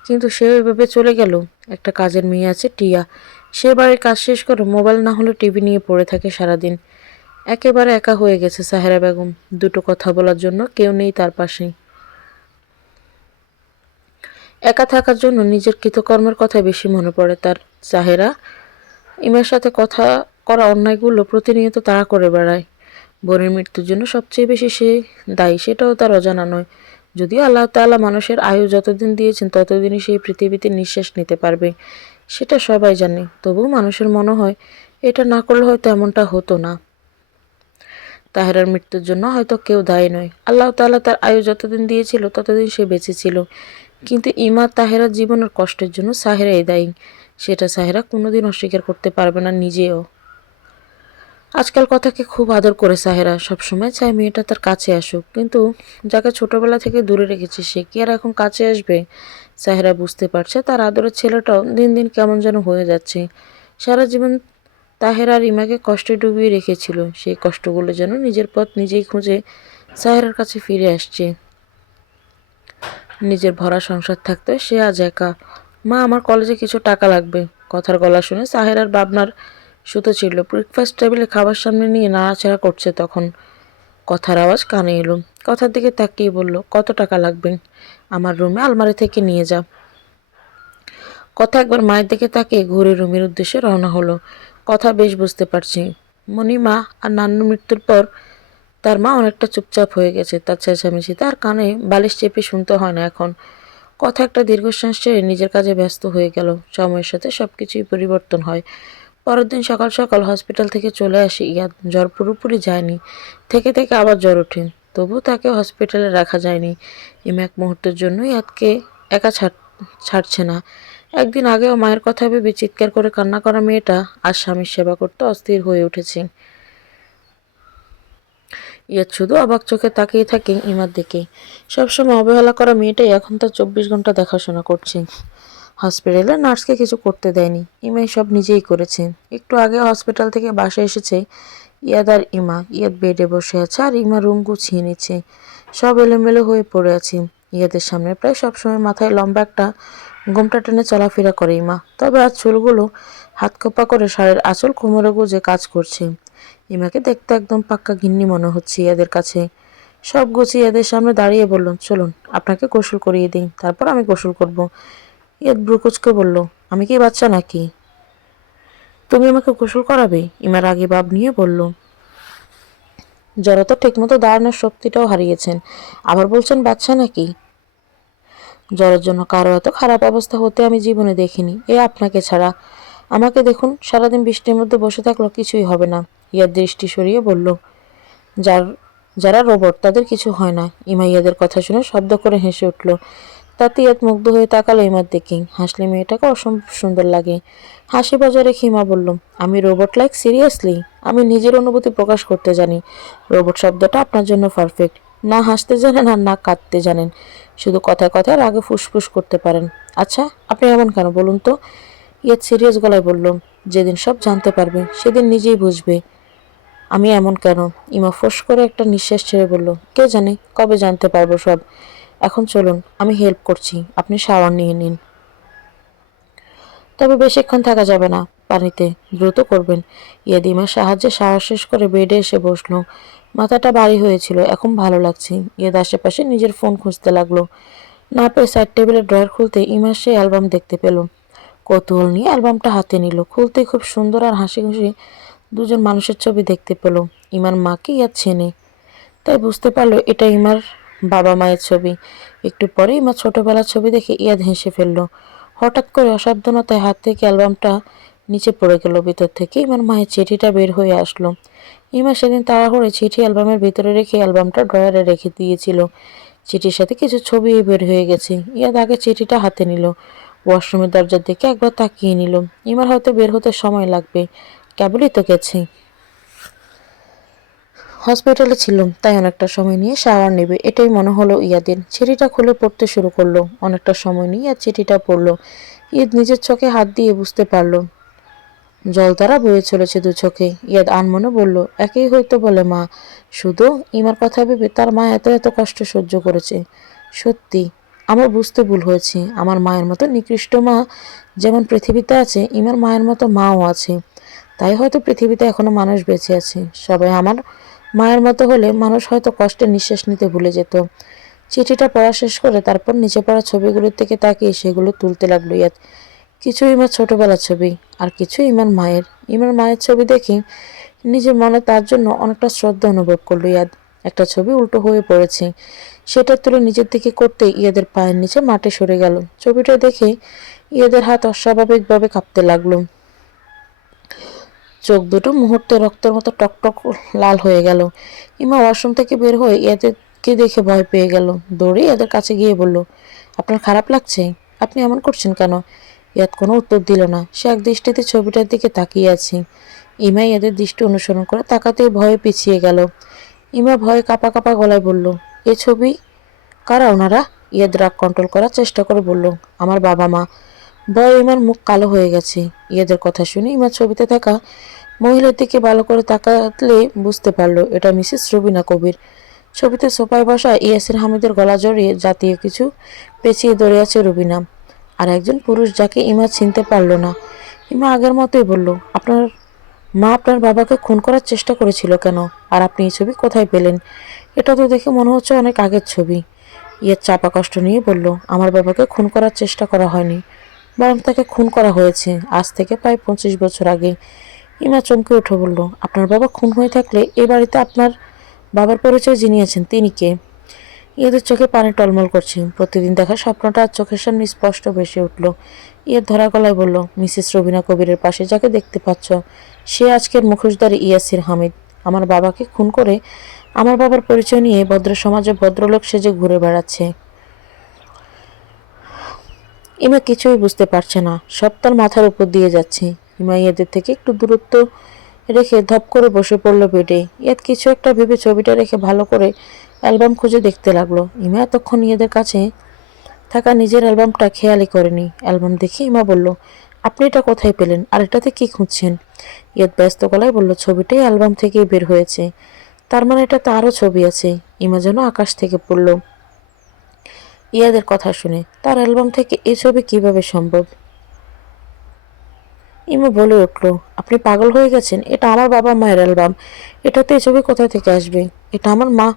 কিন্তু সে ওইভাবে চলে গেল। একটা কাজের মেয়ে আছে টিয়া, সে বাড়ির কাজ শেষ করে মোবাইল না হলে টিভি নিয়ে পড়ে থাকে সারাদিন। একেবারে একা হয়ে গেছে সাহেরা বেগম, দুটো কথা বলার জন্য কেউ নেই তার পাশে। একা থাকার জন্য নিজের কৃতকর্মের কথা বেশি মনে পড়ে তার। সাহেরা ইমার সাথে কথা করা অন্যায়গুলো প্রতিনিয়ত তাড়া করে বেড়ায়। বোনের মৃত্যুর জন্য সবচেয়ে বেশি সে দায়ী, সেটাও তার অজানা নয়। যদিও আল্লাহ তাআলা মানুষের আয়ু যতদিন দিয়েছেন ততদিনই সেই পৃথিবীতে নিঃশ্বাস নিতে পারবে, সেটা সবাই জানে। তবুও মানুষের মনে হয় এটা না করলে হয়তো এমনটা হতো না। তাহেরার মৃত্যুর জন্য হয়তো কেউ দায়ী নয়, আল্লাহ তাআলা তার আয়ু যতদিন দিয়েছিল ততদিন সে বেঁচে ছিল। কিন্তু ইমা তাহেরার জীবনের কষ্টের জন্য সাহেরাই দায়ী, সেটা সাহেরা কোনোদিন অস্বীকার করতে পারবে না নিজেও। আজকাল কথাকে খুব আদর করে সাহেরা, সবসময় চায় মেয়েটা তার কাছে আসুক, কিন্তু যাকে ছোটবেলা থেকে দূরে রেখেছে সে কি আর এখন কাছে আসবে? সাহেরা বুঝতে পারছে তার আদরের ছেলেটাও দিন দিন কেমন যেন হয়ে যাচ্ছে। সারা জীবন তাহেরা আর ইমাকে কষ্টে ডুবিয়ে রেখেছিল, সেই কষ্টগুলো যেন নিজের পথ নিজেই খুঁজে সাহেরার কাছে ফিরে আসছে। নিজের ভরা সংসার থাকতে সে আজ একা। মা, আমার কলেজে কিছু টাকা লাগবে। কথার গলা শুনে সাহেরার ভাবনার সুতো ছিল। ব্রেকফাস্ট টেবিলে খাবার সামনে নিয়ে নাড়াচাড়া করছে তখন কথার আওয়াজ কানে এলো। কথার দিকে তাকিয়ে বলল, কত টাকা লাগবে? আমার রুমে আলমারি থেকে নিয়ে যা। কথা একবার মায়ের দিকে তাকিয়ে ঘুরে রুমের উদ্দেশ্যে রওনা হলো। কথা বেশ বুঝতে পারছি, মণিমা আর নান্নুর মৃত্যুর পর তার মা অনেকটা চুপচাপ হয়ে গেছে। তার চেঁচামেচিতে আর কানে বালিশ চেপে শুনতে হয় না এখন। কথা একটা দীর্ঘশ্বাস ছেড়ে নিজের কাজে ব্যস্ত হয়ে গেল। সময়ের সাথে সবকিছুই পরিবর্তন হয়। পরের দিন সকাল সকাল হসপিটাল থেকে চলে আসি ইয়াদ। জ্বর পুরোপুরি যায়নি, থেকে থেকে আবার জ্বর ওঠে। তবু তাকে হসপিটালে রাখা যায়নি। ইমা এক মুহূর্তের জন্য ইয়াদকে একা ছাড়ছে না। একদিন আগেও মায়ের কথা ভেবে চিৎকার করে কান্না করা মেয়েটা আজ স্বামীর সেবা করতে অস্থির হয়ে উঠেছে। ইয়াদ শুধু অবাক চোখে তাকিয়ে থাকে ইমার দিকে। সবসময় অবহেলা করা মেয়েটাই এখন তার 24 ঘন্টা দেখাশোনা করছে। হসপিটালে নার্সকে কিছু করতে দেয়নি, ইমাই সব নিজেই করেছে। একটু আগে হসপিটাল থেকে বাসায় এসেছে ইয়াদ আর ইমা। ইয়াদ বেডে বসে আছে আর ইমা রুম গুছিয়ে নিচ্ছে। সব এলোমেলো হয়ে পড়ে আছে। ইয়াদের সামনে প্রায় সবসময় মাথায় লম্বা একটা ঘোমটা টেনে চলাফেরা করে ইমা, তবে আজ চুলগুলো হাত খোপা করে শাড়ির আঁচল কোমরে গুজে কাজ করছে। ইমাকে দেখতে একদম পাক্কা গিন্নি মনে হচ্ছে ইয়াদের কাছে। সব গুছিয়ে ইয়াদের সামনে দাঁড়িয়ে বলল, চলুন আপনাকে গোসল করিয়ে দিই, তারপর আমি গোসল করব। ইয়াদ ব্রুকুচকে বলল, আমি কি বাচ্চা নাকি তুমি আমাকে গোসল করাবে? ইমার আগে ভাব নিয়ে বলল। জড়তা ঠিকমতো দাঁড়ানোর শক্তিটাও হারিয়েছেন, আবার বলছেন বাচ্চা নাকি? জ্বরের জন্য কারো এত খারাপ অবস্থা হতে আমি জীবনে দেখিনি, এ আপনাকে ছাড়া। আমাকে দেখুন, সারাদিন বৃষ্টির মধ্যে বসে থাকলেও কিছুই হবে না। ইয়ার দৃষ্টি সরিয়ে বলল, যার যারা রোবট তাদের কিছু হয় না। ইমা ইয়াদের কথা শুনে শব্দ করে হেসে উঠল। তাতে ইয়াদ মুগ্ধ হয়ে তাকালো ইমার দিকে। হাসলে মেয়েটাকে অসম্ভব সুন্দর লাগে। হাসি বজায় রেখে ইমা বলল, আমি রোবট লাইক সিরিয়াসলি? আমি নিজের অনুভূতি প্রকাশ করতে জানি। রোবট শব্দটা আপনার জন্য পারফেক্ট। না হাসতে জানেন আর না কাঁদতে জানেন, শুধু কথায় কথায় রাগে ফুসফুস করতে পারেন। আচ্ছা, আপনি এমন কেন বলুন তো? ইয়াদ সিরিয়াস গলায় বলল, যেদিন সব জানতে পারবে সেদিন নিজেই বুঝবে আমি এমন কেন। ইমা ফোঁস করে একটা নিঃশ্বাস ছেড়ে বলল, কে জানে কবে জানতে পারবো সব। এখন চলুন, আমি হেল্প করছি, আপনি শাওয়ার নিয়ে নিন। তবে বেশিক্ষণ থাকা যাবে না পানিতে, দ্রুত করবেন। ইয়াদ ইমার সাহায্যে শাওয়ার শেষ করে বেডে এসে বসলো। মাথাটা ভারী হয়েছিল, এখন ভালো লাগছে। ইয়াদ আশেপাশে নিজের ফোন খুঁজতে লাগলো। না পেয়ে সাইড টেবিলের ড্রয়ার খুলতে ইমার সেই অ্যালবাম দেখতে পেল। কৌতূহল নিয়ে অ্যালবামটা হাতে নিল। খুলতে খুব সুন্দর আর হাসি খুশি দুজন মানুষের ছবি দেখতে পেল। ইমার মাকে ইয়াদ চেনে, তাই বুঝতে পারলো এটা ইমার বাবা মায়ের ছবি। একটু পরে ইমার ছোটবেলার ছবি দেখে ইয়াদ হেসে ফেললো। হঠাৎ করে অসাবধানতায় হাত থেকে অ্যালবামটা নিচে পড়ে গেল। ভিতর থেকে ইমার মায়ের চিঠিটা বের হয়ে আসলো। ইমা সেদিন তাড়াহুড়োয় চিঠি অ্যালবামের ভিতরে রেখে অ্যালবামটা ড্রয়ারে রেখে দিয়েছিল। চিঠির সাথে কিছু ছবিও বের হয়ে গেছে। ইয়াদ আগে চিঠিটা হাতে নিল। ওয়াশরুমের দরজার দিকে একবার তাকিয়ে নিল। ইমার হয়তো বের হতে সময় লাগবে, কেবলই তো গেছে। হসপিটালে ছিল, তাই অনেকটা সময় নিয়ে শাওয়ার নেবে এটাই মনে হলো ইয়াদের। চিঠিটা খুলে পড়তে শুরু করলো। অনেকটা সময় নিয়ে আর চিঠিটা পড়লো। ঈদ নিজের চোখে হাত দিয়ে বুঝতে পারলো জল তারা বয়ে চলেছে দু চোখে। ইয়াদ আনমনে বলল, একেই হয়তো বলে মা। শুধু ইমার কথা ভেবে তার মা এত এত কষ্ট সহ্য করেছে। সত্যি আমার বুঝতে ভুল হয়েছে। আমার মায়ের মতো নিকৃষ্ট মা যেমন পৃথিবীতে আছে, ইমার মায়ের মতো মাও আছে। তাই হয়তো পৃথিবীতে এখনো মানুষ বেঁচে আছে। সবাই আমার মায়ের মতো হলে মানুষ হয়তো কষ্টে নিঃশ্বাস নিতে ভুলে যেত। চিঠিটা পড়া শেষ করে তারপর নিচে পড়া ছবিগুলোর দিকে তাকিয়ে সেগুলো তুলতে লাগলো ইয়াদ। কিছু ইমার ছোটবেলার ছবি, আর কিছু ইমার মায়ের। ইমার মায়ের ছবি দেখে নিজের মনে তার জন্য অনেকটা শ্রদ্ধা অনুভব করলো ইয়াদ। একটা ছবি উল্টো হয়ে পড়েছে, সেটা তুলে নিজের দিকে করতে ইয়াদের পায়ের নিচে মাটি সরে গেল। ছবিটা দেখে ইয়াদের হাত অস্বাভাবিকভাবে কাঁপতে লাগলো। চোখ দুটো মুহূর্তে রক্তের মতো টকটক লাল হয়ে গেল। ইমা ওয়াশরুম থেকে বের হয়ে ইয়াদেরকে দেখে ভয় পেয়ে গেল। দৌড়ে ইয়াদের কাছে গিয়ে বলল, আপনার খারাপ লাগছে? আপনি এমন করছেন কেন? ইয়াদ কোনো উত্তর দিল না। সে এক দৃষ্টিতে ছবিটার দিকে তাকিয়ে আছে। ইমা ইয়াদের দৃষ্টি অনুসরণ করে তাকাতেই ভয়ে পিছিয়ে গেল। ইমা ভয়ে কাঁপা কাঁপা গলায় বলল, এ ছবি কারা ওনারা? ইয়াদ রাগ কন্ট্রোল করার চেষ্টা করে বলল, আমার বাবা মা। ভয়ে ইমার মুখ কালো হয়ে গেছে। ইয়াদের কথা শুনে ইমার ছবিতে থাকা মহিলার দিকে ভালো করে তাকালে বুঝতে পারলো এটা মিসেস রুবিনা কবির। ছবিতে সোফায় বসা ইয়াসির হামিদের গলা জড়িয়ে জাতীয় কিছু পেঁচিয়ে ধরে আছে রুবিনা। আর একজন পুরুষ যাকে ইমা চিনতে পারল না। ইমা আগের মতোই বলল, আপনার মা আপনার বাবাকে খুন করার চেষ্টা করেছিল কেন? আর আপনি এই ছবি কোথায় পেলেন? এটা তো দেখে মনে হচ্ছে অনেক আগের ছবি। ইয়াদ চাপা কষ্ট নিয়ে বলল, আমার বাবাকে খুন করার চেষ্টা করা হয়নি, বরং তাকে খুন করা হয়েছে আজ থেকে প্রায় 25 বছর আগে। ইমা চমকে উঠে বলল, আপনার বাবা খুন হয়ে থাকলে এ বাড়িতে আপনার বাবার পরিচয় যিনি আছেন তিনি কে? ইয়াদের চোখে পানি টলমল করছে। প্রতিদিন দেখা স্বপ্নটা আজ চোখের সামনে স্পষ্ট ভেসে উঠল। ইয়াদ ধরা গলায় বলল, মিসেস রবিনা কবিরের পাশে যাকে দেখতে পাচ্ছ, সে আজকের মুখোশধারী ইয়াসির হামিদ। আমার বাবাকে খুন করে আমার বাবার পরিচয় নিয়ে ভদ্র সমাজে ভদ্রলোক সেজে ঘুরে বেড়াচ্ছে। ইমা কিছুই বুঝতে পারছে না, সব তার মাথার উপর দিয়ে যাচ্ছে। ইমা ইয়াদের থেকে একটু দূরত্ব রেখে ধপ করে বসে পড়ল বেডে। ইয়াদ কিছু একটা ভেবে ছবিটা রেখে ভালো করে অ্যালবাম খুঁজে দেখতে লাগলো। ইমা এতক্ষণ ইয়াদের কাছে থাকা নিজের অ্যালবামটা খেয়ালই করেনি। অ্যালবাম দেখে ইমা বলল, আপনি এটা কোথায় পেলেন, আর এটাতে কি খুঁজছেন? ইয়াদ ব্যস্ত গলায় বলল, ছবিটাই অ্যালবাম থেকেই বের হয়েছে। তার মানে এটাতে আরও ছবি আছে। ইমা যেন আকাশ থেকে পড়ল ইয়াদের কথা শুনে। তার অ্যালবাম থেকে এই ছবি কিভাবে সম্ভব? ইমা বলে উঠল, আপনি পাগল হয়ে গেছেন? এটা আমার বাবা মায়ের অ্যালবাম, এটাতে এই ছবি কোথা থেকে আসবে? এটা আমার মা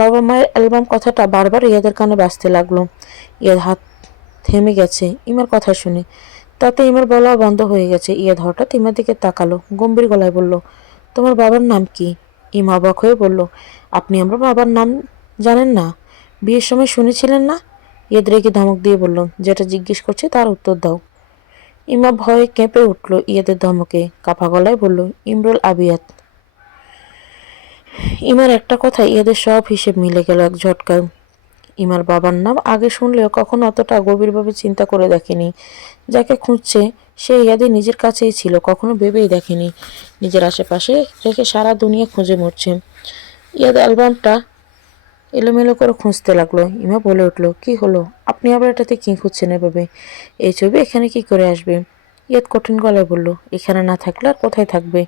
বাবা মায়ের অ্যালবাম। কথাটা বারবার ইয়াদের কানে বাজতে লাগলো। ইয়াদ হাত থেমে গেছে ইমার কথা শুনে। তাতে ইমার বলাও বন্ধ হয়ে গেছে। ইয়াদ হঠাৎ ইমার দিকে তাকালো, গম্ভীর গলায় বলল, তোমার বাবার নাম কি? ইমা অবাক হয়ে বলল, আপনি আমার বাবার নাম জানেন না? বিয়ের সময় শুনেছিলেন না? ইয়াদ রেগে ধমক দিয়ে বলল, যেটা জিজ্ঞেস করছে তার উত্তর দাও। ইমা ভয়ে কেঁপে উঠল ইয়াদের ধমকে, কাপা গলায় বলল, ইমরুল আবিয়াত। ইমার একটা কথা ইয়াদের সব হিসেব মিলে গেল এক ঝটকায়। ইমার বাবার নাম আগে শুনলেও কখনো অতটা গভীরভাবে চিন্তা করে দেখেনি। যাকে খুঁজছে সে ইয়াদের নিজের কাছেই ছিল, কখনো ভেবেই দেখেনি নিজের আশেপাশে রেখে সারা দুনিয়া খুঁজে মরছে। ইয়াদ অ্যালবামটা এলোমেলো করে খুঁজতে লাগলো। ইমা বলে উঠল, কি হলো, আপনি আবার এটাতে কি খুঁজছেন এভাবে? এই ছবি এখানে কি করে আসবে? ইয়াদ কঠিন গলায় বলল, এখানে না থাকলে আর কোথায় থাকবে?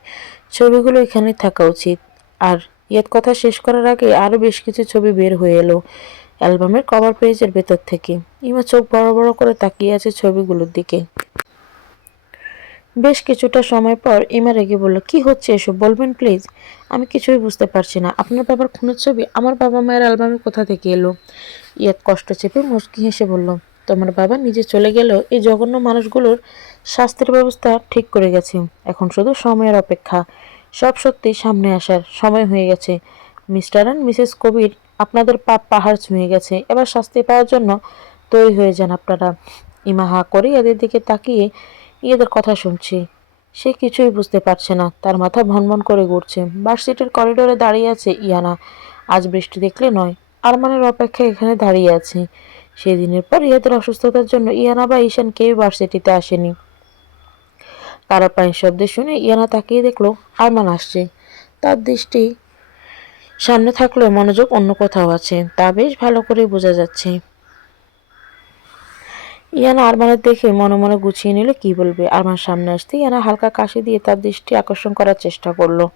ছবিগুলো এখানেই থাকা উচিত। আর ইয়াদ কথা শেষ করার আগে আরও বেশ কিছু ছবি বের হয়ে এলো অ্যালবামের কভার পেজের ভেতর থেকে। ইমা চোখ বড় বড় করে তাকিয়ে আছে ছবিগুলোর দিকে। বেশ কিছুটা সময় পর ইমা রেগে বলল, কি হচ্ছে এসব, বলবেন প্লিজ? আমি কিছুই বুঝতে পারছি না। আপনার বাবার খুনের ছবি আমার বাবা মায়ের অ্যালবামে কোথা থেকে এলো? ইয়াদ কষ্ট চেপে মুচকি হেসে বলল, তোমার বাবা নিজে চলে গেলেও এই জঘন্য মানুষগুলোর শাস্তির ব্যবস্থা ঠিক করে গেছে। এখন শুধু সময়ের অপেক্ষা। সব সত্যি সামনে আসার সময় হয়ে গেছে। মিস্টার অ্যান্ড মিসেস কবির, আপনাদের পাপ পাহাড় ছুঁয়ে গেছে। এবার শাস্তি পাওয়ার জন্য তৈরি হয়ে যান আপনারা। ইমা হা করে এদের দিকে তাকিয়ে এদের কথা শুনছি। সে কিছুই বুঝতে পারছে না, তার মাথা ভনভন করে ঘুরছে। ভার্সিটির করিডোরে দাঁড়িয়ে আছে ইয়ানা। আজ বৃষ্টি দেখলে নয়, আরমানের অপেক্ষায় এখানে দাঁড়িয়ে আছে। সেদিনের পর ইয়াদের অসুস্থতার জন্য ইয়ানা বা ঈশান কেউ ভার্সিটিতে আসেনি। কারো পায়ের শব্দ শুনে ইয়ানা তাকিয়ে দেখলো আরমান আসছে। তার দৃষ্টি সামনে থাকলেও মনোযোগ অন্য কোথাও আছে, তা বেশ ভালো করে বোঝা যাচ্ছে। ইয়ানা আরমানের দেখে মনে মনে গুছিয়ে নিল কি বলবে। আরমান সামনে আসতে ইয়ানা হালকা কাশি দিয়ে তার দৃষ্টি আকর্ষণ করার চেষ্টা করলো,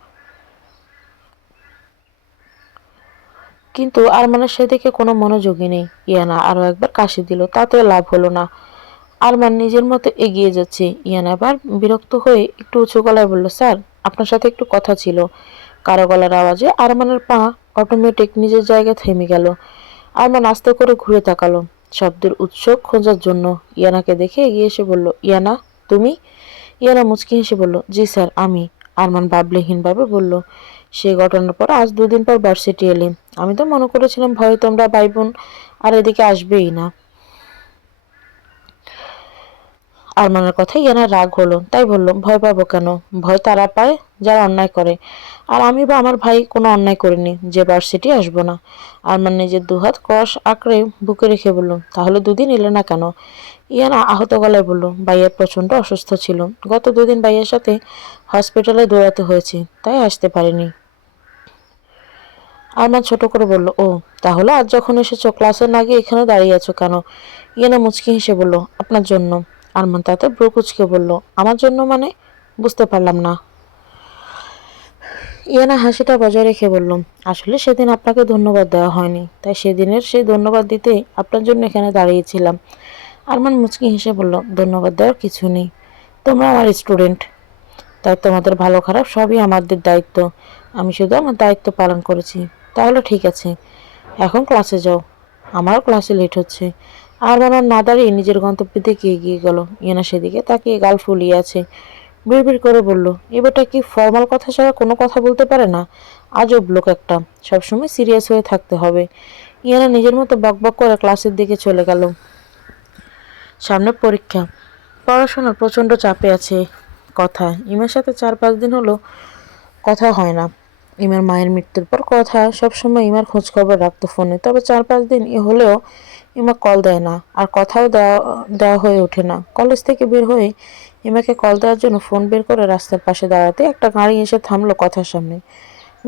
কিন্তু আরমানের সেদিকে কোনো মনোযোগই নেই। ইয়ানা আরো একবার কাশি দিল, তাতেও লাভ হলো না। আরমান নিজের মতো এগিয়ে যাচ্ছে। ইয়ানা আবার বিরক্ত হয়ে একটু উঁচু গলায় বলল, স্যার আপনার সাথে একটু কথা ছিল। কারো গলার আওয়াজে আরমানের পা অটোমেটিক নিজের জায়গায় থেমে গেল। আরমান আস্তে করে ঘুরে তাকালো শব্দের উৎস খোঁজার জন্য। ইয়ানাকে দেখে এগিয়ে এসে বলল, ইয়ানা তুমি? ইয়ানা মুচকি হেসে বলল, জি স্যার আমি। আরমান ভাবলেহীনভাবে বলল, সে ঘটনার পর আজ দুদিন পর ভার্সিটি এলে। আমি তো মনে করেছিলাম ভয় তোমরা ভাই বোন আর এদিকে আসবেই না। আরমানের কথায় ইয়ানার রাগ হলো, তাই বলল, ভয় পাবো কেন? ভয় তারা পায় যারা অন্যায় করে। আর আমি বা আমার ভাই কোনো অন্যায় করিনি যে ভার্সিটি আসবো না। আরমান নিজের দুহাত ক্রস আঁকড়ে বুকে রেখে বলল, তাহলে দুদিন এলে না কেন? ইয়ানা আহত গলায় বলল, ভাইয়া প্রচণ্ড অসুস্থ ছিল। গত দুদিন ভাইয়ের সাথে হসপিটালে দৌড়াতে হয়েছে, তাই আসতে পারিনি। আরমান ছোট করে বলল, ও তাহলে আজ যখন এসেছো ক্লাসে না গিয়ে এখানে দাঁড়িয়ে আছো কেন? ইয়ানা মুচকি হেসে বলল, আপনার জন্য। আরমান তাতে ভ্রু কুঁচকে বলল, আমার জন্য মানে? বুঝতে পারলাম না। ইয়ানা হাসিটা বজায় রেখে বলল, আসলে সেদিন আপনাকে ধন্যবাদ দেওয়া হয়নি, তাই সেদিনের সেই ধন্যবাদ দিতে আপনার জন্য এখানে দাঁড়িয়েছিলাম। আরমান মুচকি হেসে বলল, ধন্যবাদ দেওয়ার কিছু নেই। তোমরা আমার স্টুডেন্ট, তাই তোমাদের ভালো খারাপ সবই আমাদের দায়িত্ব। আমি শুধু আমার দায়িত্ব পালন করেছি। তাহলে ঠিক আছে, এখন ক্লাসে যাও, আমারও ক্লাসে লেট হচ্ছে। আরমান আর না দাঁড়িয়ে নিজের গন্তব্যের দিকে এগিয়ে গেল। ইয়ানা সেদিকে তাকিয়ে গাল ফুলিয়ে আছে। বিড়বিড় করে বলল, এবারটা কি ফর্মাল কথা ছাড়া কোনো কথা বলতে পারে না? আজব লোক একটা, সবসময় সিরিয়াস হয়ে থাকতে হবে। ইয়ানা নিজের মতো বকবক করে ক্লাসের দিকে চলে গেল। সামনে পরীক্ষা, পড়াশোনার প্রচণ্ড চাপে আছে। কথা ইমার সাথে 4-5 দিন হলো কথা হয় না। ইমার মায়ের মৃত্যুর পর কথা সবসময় ইমার খোঁজ খবর রাখতো ফোনে, তবে 4-5 দিন হলেও ইমা কল দেয় না, আর কথাও দেওয়া দেওয়া হয়ে ওঠে না। কলেজ থেকে বের হয়ে ইমাকে কল দেওয়ার জন্য ফোন বের করে রাস্তার পাশে দাঁড়াতে একটা গাড়ি এসে থামলো কথার সামনে।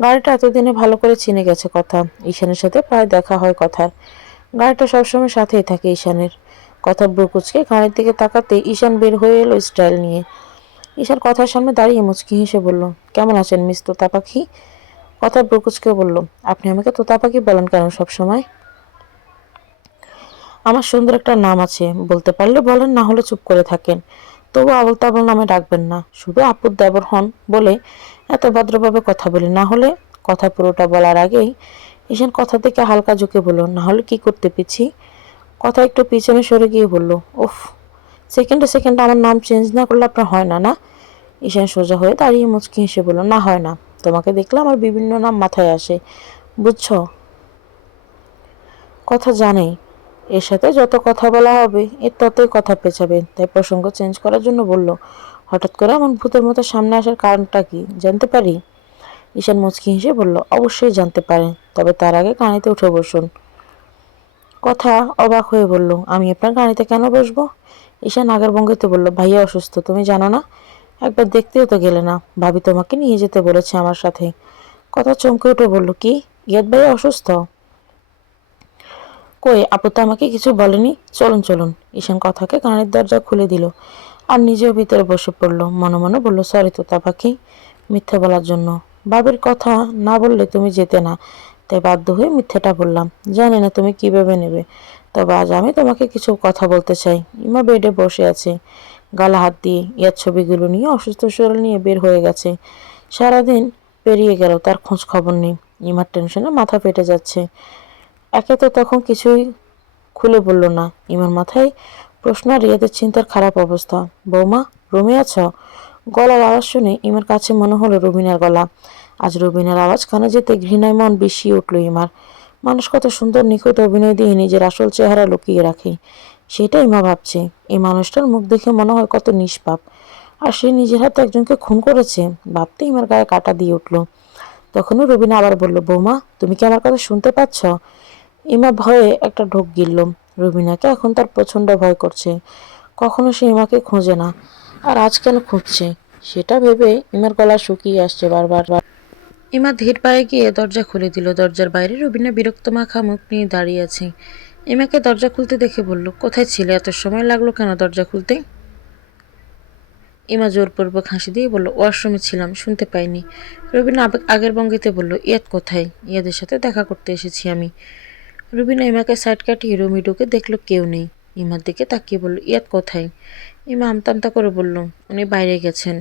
গাড়িটা এতদিনে ভালো করে চিনে গেছে কথা, ঈশানের সাথে প্রায় দেখা হয় কথার। গাড়িটা সবসময় সাথেই থাকে ঈশানের। কথা বুকুচকে গাড়ির দিকে তাকাতে ঈশান বের হয়ে এলো স্টাইল নিয়ে। ঈশান কথার সামনে দাঁড়িয়ে মুচকি হেসে বলল, কেমন আছেন মিস তোতা পাখি? কথা বুকুচকে বলল, আপনি আমাকে তোতা পাখি বলেন কেন সবসময়? আমার সুন্দর একটা নাম আছে, বলতে পারলে বলেন, না হলে চুপ করে থাকেন। তবু আবল তাবল নামে ডাকবেন না, শুধু আপুর দেবর হন বলে এত ভদ্রভাবে কথা বলি। না হলে কথা পুরোটা বলার আগেই ঈশান কথা থেকে হালকা ঝুঁকে বলল, না হলে কি করতে পিছি? কথা একটু পিছনে সরে গিয়ে বলল, উফ, সেকেন্ডে সেকেন্ডে আমার নাম চেঞ্জ না করলে আপনার হয় না না? ঈশান সোজা হয়ে দাঁড়িয়ে মুচকি হেসে বলল, না হয় না, তোমাকে দেখলে আমার বিভিন্ন নাম মাথায় আসে, বুঝছো? কথা জানে এর সাথে যত কথা বলা হবে এর ততই কথা পেঁচাবে, তাই প্রসঙ্গ চেঞ্জ করার জন্য বলল, হঠাৎ করে এমন ভূতের মতো সামনে আসার কারণটা কি জানতে পারি? ঈশান মুচকি হেসে বলল, অবশ্যই জানতে পারেন, তবে তার আগে গাড়িতে উঠে বসুন। কথা অবাক হয়ে বলল, আমি আপনার গাড়িতে কেন বসবো? ঈশান আগের ভঙ্গিতে বলল, ভাইয়া অসুস্থ, তুমি জানো না? একবার দেখতেও তো গেলে না, ভাবি তোমাকে নিয়ে যেতে বলেছে আমার সাথে। কথা চমকে উঠে বলল, কি, ইয়াদ ভাইয়া অসুস্থ? কই, আপু তো আমাকে কিছু বলেনি, চলুন চলুন। ঈশান কথাকে গাড়ির দরজা খুলে দিল আর নিজেও ভিতরে বসে পড়ল। মনে মনে বলল, সরি তোতা পাখি, মিথ্যে বলার জন্য। ভাবির কথা না বললে তুমি যেতে না, তাই বাধ্য হয়ে মিথ্যেটা বললাম। জানি না তুমি কি ভেবে নেবে, তবে আজ আমি তোমাকে কিছু কথা বলতে চাই। ইমা বেডে বসে আছে, গালে হাত দিয়ে। ইয়ার ছবিগুলো নিয়ে অসুস্থ শরীর নিয়ে বের হয়ে গেছে। সারাদিন পেরিয়ে গেল, তার খোঁজ খবর নেই। ইমার টেনশনে মাথা ফেটে যাচ্ছে। একে তো তখন কিছুই খুলে বলল না। ইমার মাথায় প্রশ্ন আর রিয়াদের চিন্তার খারাপ অবস্থা। বৌমা, রুমে আছ? গলার আওয়াজ শুনে ইমার কাছে মনে হলো রুবিনার গলা। আজ রুবিনার আওয়াজ কানে যেতে ঘৃণায় মন বিষিয়ে উঠল ইমার। মানুষ কত সুন্দর নিখুঁত অভিনয় দিয়ে নিজের আসল চেহারা লুকিয়ে রাখে, সেটা ইমা ভাবছে। এই মানুষটার মুখ দেখে মনে হয় কত নিষ্পাপ, আর সে নিজের হাতে একজনকে খুন করেছে। ভাবতে ইমার গায়ে কাঁটা দিয়ে উঠল। তখনও রুবিনা আবার বলল, বৌমা, তুমি কি আমার কথা শুনতে পাচ্ছ? ইমা ভয়ে একটা ঢোক গিলল। রুবিনাকে এখন তার প্রচণ্ড ভয় করছে। কখনো সে ইমাকে খোঁজে না, আর আজ কেন খুঁজছে সেটা ভেবে ইমার গলা শুকিয়ে আসছে বারবার। ইমা ধীর পায়ে গিয়ে দরজা খুলে দিল। দরজার বাইরে রুবিনা বিরক্ত মাখা মুখ নিয়ে দাঁড়িয়ে আছে। ইমাকে দরজা খুলতে দেখে বলল, কোথায় ছিলে, এত সময় লাগলো কেন দরজা খুলতে? ইমা জোরপূর্বক হাসি দিয়ে বলল, ওয়াশরুমে ছিলাম, শুনতে পাইনি। রুবিনা আগের ভঙ্গিতে বলল, ইয়াদ কোথায়? ইয়াদের সাথে দেখা করতে এসেছি আমি। রুবিনা ইমাকে সাইড কাটিয়ে রুমে ঢুকে দেখলো কেউ নেই। ইমার দিকে তাকিয়ে বলল, ইয়াদ কোথায়? ইমা আমতা আমতা করে বলল, উনি বাইরে গেছেন।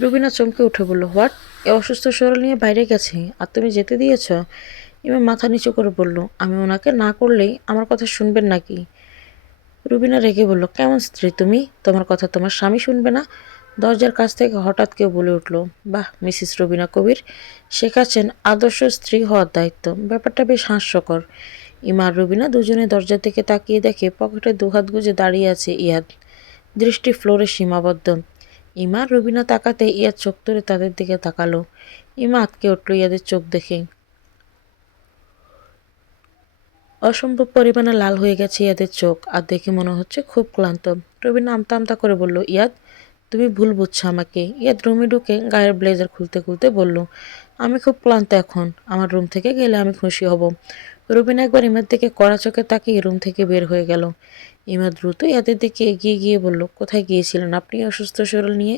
রুবিনা চমকে উঠে বলল, হোয়াট? এ অসুস্থ শরীর নিয়ে বাইরে গেছে, আর তুমি যেতে দিয়েছ? ইমা মাথা নিচু করে বলল, আমি ওনাকে না করলেই আমার কথা শুনবেন নাকি? রুবিনা রেগে বলল, কেমন স্ত্রী তুমি? তোমার কথা তোমার স্বামী শুনবে না? দরজার কাছ থেকে হঠাৎ কেউ বলে উঠল, বাহ, মিসেস রুবিনা কবির শেখাচ্ছেন আদর্শ স্ত্রী হওয়ার দায়িত্ব। ব্যাপারটা বেশ হাস্যকর। ইমা আর রুবিনা দুজনে দরজার দিকে তাকিয়ে দেখে পকেটে দুহাত গুজে দাঁড়িয়ে আছে ইয়াদ, দৃষ্টি ফ্লোরে সীমাবদ্ধ। ইমা আর রুবিনা তাকাতে ইয়াদ চোখ তুলে তাদের দিকে তাকালো। ইমা আটকে উঠল ইয়াদের চোখ দেখে। অসম্ভব পরিমাণে লাল হয়ে গেছে ইয়াদের চোখ, আর দেখে মনে হচ্ছে খুব ক্লান্ত। রুবিনা আমতা আমতা করে বলল, ইয়াদ, তুমি ভুল বুঝছো আমাকে। ইয়াদ রুমে ঢুকে গায়ের ব্লেজার খুলতে খুলতে বলল, আমি খুব ক্লান্ত এখন, আমার রুম থেকে গেলে আমি খুশি হব। রুবিনা একবার ইমার দিকে কড়া চোখে তাকিয়ে রুম থেকে বের হয়ে গেল। ইমা দ্রুত ইয়াদের দিকে এগিয়ে গিয়ে বলল, কোথায় গিয়েছিলেন আপনি অসুস্থ শরীর নিয়ে?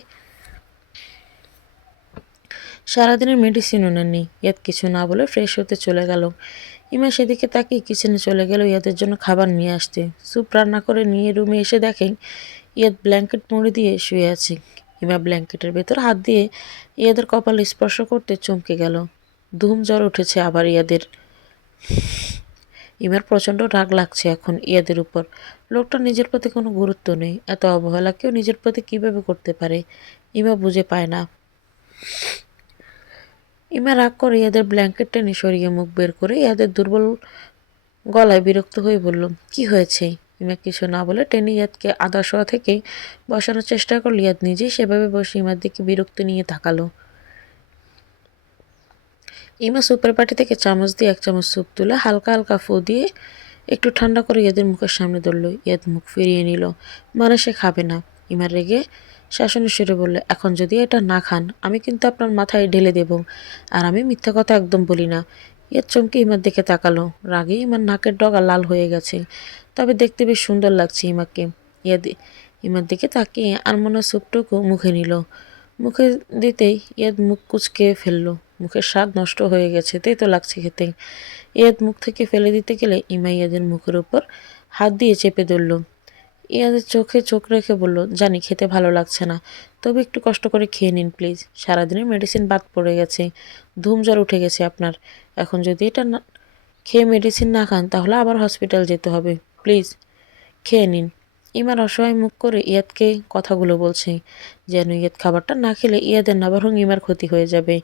সারাদিনের মেডিসিনও নেননি। ইয়াদ কিছু না বলে ফ্রেশ হতে চলে গেল। ইমা সেদিকে তাকিয়ে কিচেনে চলে গেল ইয়াদের জন্য খাবার নিয়ে আসতে। স্যুপ রান্না করে নিয়ে রুমে এসে দেখেন ইয়াদ ব্ল্যাঙ্কেট মুড়ি দিয়ে শুয়ে আছে। ইমা ব্ল্যাঙ্কেটের ভেতর হাত দিয়ে ইয়াদের কপাল স্পর্শ করতে চমকে গেল। ধুম জ্বর উঠেছে আবার ইয়াদের। ইমার প্রচণ্ড রাগ লাগছে এখন ইয়াদের উপর। লোকটা নিজের প্রতি কোনো গুরুত্ব নেই, এত অবহেলা কেউ নিজের প্রতি কিভাবে করতে পারে ইমা বুঝে পায় না। ইমা রাগ করে ইয়াদের ব্ল্যাঙ্কেট টেনে সরিয়ে মুখ বের করে ইয়াদের দুর্বল গলায় বিরক্ত হয়ে বলল, কি হয়েছে? ইমা কিছু না বলে টেনে ইয়াদকে আধা শোয়া থেকে বসানোর চেষ্টা করল। ইয়াদ নিজেই সেভাবে বসে ইমার দিকে বিরক্তি নিয়ে তাকালো। ইমা সুপের পাটি থেকে চামচ দিয়ে এক চামচ স্যুপ তুলে হালকা হালকা ফু দিয়ে একটু ঠান্ডা করে ইয়াদের মুখের সামনে ধরল। ইয়াদ মুখ ফিরিয়ে নিল, মানে সে খাবে না। ইমার রেগে শাসনের সুরে বলল, এখন যদি এটা না খান আমি কিন্তু আপনার মাথায় ঢেলে দেব, আর আমি মিথ্যা কথা একদম বলি না। ইয়াদ চমকে ইমার দিকে তাকালো। রাগে ইমার নাকের ডগা লাল হয়ে গেছে, তবে দেখতে বেশ সুন্দর লাগছে ইমাকে। ইয়াদ ইমার দিকে তাকিয়ে আনমনা স্যুপটুকু মুখে নিল। মুখে দিতেই ইয়াদ মুখ কুঁচকে ফেললো। মুখের স্বাদ নষ্ট হয়ে গেছে, তেতো লাগছে খেতে। ইয়াদ মুখ থেকে ফেলে দিতে গেলে ইমা ইয়াদের মুখের উপর হাত দিয়ে চেপে ধরল। ইয়াদের চোখে চোখ রেখে বলল, জানি খেতে ভালো লাগছে না, তবে একটু কষ্ট করে খেয়ে নিন প্লিজ। সারাদিনের মেডিসিন বাদ পড়ে গেছে, ধুম জ্বর উঠে গেছে আপনার। এখন যদি এটা না খেয়ে মেডিসিন না খান তাহলে আবার হসপিটাল যেতে হবে। প্লিজ খেয়ে নিন। ইমার অসহায় মুখ করে ইয়াদকে কথাগুলো বলছে, যেন ইয়াদ খাবারটা না খেলে ইয়াদের না বরং ইমার ক্ষতি হয়ে যাবে।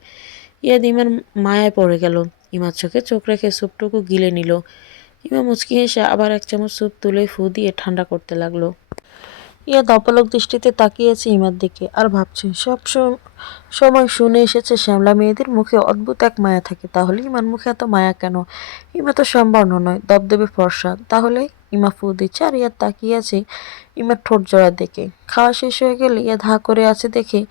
ইয়াদ ইমার মায়ায় পড়ে গেল। ইমার চোখে চোখ রেখে স্যুপটুকু গিলে নিল। ইমা মুচকি হেসে আবার এক চামচ স্যুপ তুলে ফু দিয়ে ঠান্ডা করতে লাগলো। ইয়াদ অপলক দৃষ্টিতে তাকিয়েছে ইমার দিকে আর ভাবছে, সময় শুনে এসেছে শ্যামলা মেয়েদের মুখে অদ্ভুত এক মায়া থাকে, তাহলে ইমার মুখে এত মায়া কেন? ইমা তো সম্বর্ণ নয়, দবদবে ফর্সা, তাহলে? ইমা ফু দিচ্ছে আর ইয়াদ তাকিয়ে আছে ইমার ঠোঁট জোড়া দেখে। খাওয়া শেষ হয়ে গেলে ইয়াদ হাঁ করে আছে দেখে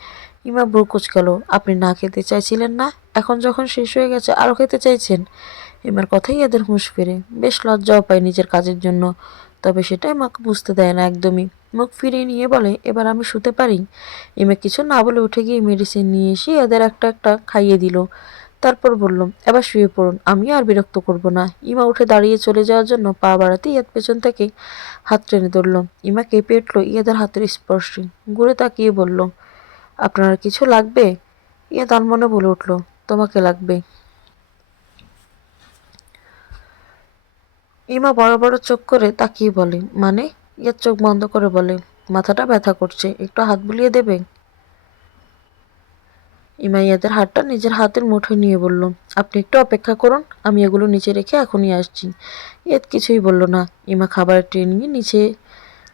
ইমা ভ্রু কুঁচকাল। আপনি না খেতে চাইছিলেন না, এখন যখন শেষ হয়ে গেছে আরও খেতে চাইছেন? ইমার কথাই ইয়াদের হুঁশ ফেরে। বেশ লজ্জাও পায় নিজের কাজের জন্য, তবে সেটা ইমাকে বুঝতে দেয় না একদমই। মুখ ফিরিয়ে নিয়ে বলে, এবার আমি শুতে পারি? ইমা কিছু না বলে উঠে গিয়ে মেডিসিন নিয়ে এসে এদের একটা একটা খাইয়ে দিল। তারপর বলল, এবার শুয়ে পড়ুন, আমি আর বিরক্ত করব না। ইমা উঠে দাঁড়িয়ে চলে যাওয়ার জন্য পা বাড়াতে ইয়াদ পেছন থেকে হাত টেনে ধরল। ইমা কেঁপে উঠল ইয়াদের হাতের স্পর্শে। ঘুরে তাকিয়ে বলল, আপনার কিছু লাগবে? ইয়াদ আনমনে বলে উঠল, তোমাকে লাগবে। ইমা বড় বড় চোখ করে তাকিয়ে বলে, মানে? ইয়াদ চোখ বন্ধ করে বলে, মাথাটা ব্যথা করছে, একটু হাত বুলিয়ে দেবে? ইমা ইয়াদের হাতটা নিজের হাতের মুঠোয় নিয়ে বলল, আপনি একটু অপেক্ষা করুন, আমি এগুলো নিচে রেখে এখনই আসছি। ইয়াদ কিছুই বলল না। ইমা খাবারের ট্রে নিয়ে নিচে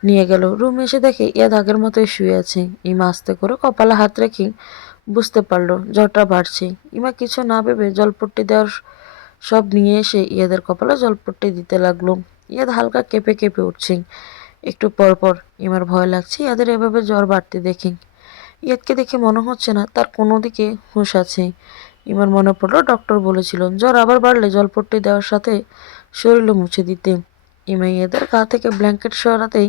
নিয়ে গেল। রুমে এসে দেখে ইয়াদ আগের মতোই শুয়ে আছে। ইমা আস্তে করে কপালে হাত রেখে বুঝতে পারলো জ্বরটা বাড়ছে। ইমা কিছু না ভেবে জলপট্টি দেওয়ার সব নিয়ে এসে ইয়াদের কপালে জলপট্টি দিতে লাগলো। ইয়াদ হালকা কেঁপে কেঁপে উঠছে। একটু পর পর ইমার ভয় লাগছে ইয়াদের এভাবে জ্বর বাড়তে দেখে। ইয়াদকে দেখে মনে হচ্ছে না তার কোনো দিকে হুঁশ আছে। ইমার মনে পড়লো ডক্টর বলেছিল জ্বর আবার বাড়লে জলপট্টি দেওয়ার সাথে শরীরও মুছে দিতে। ইমা ইয়াদের গা থেকে ব্ল্যাঙ্কেট সরাতেই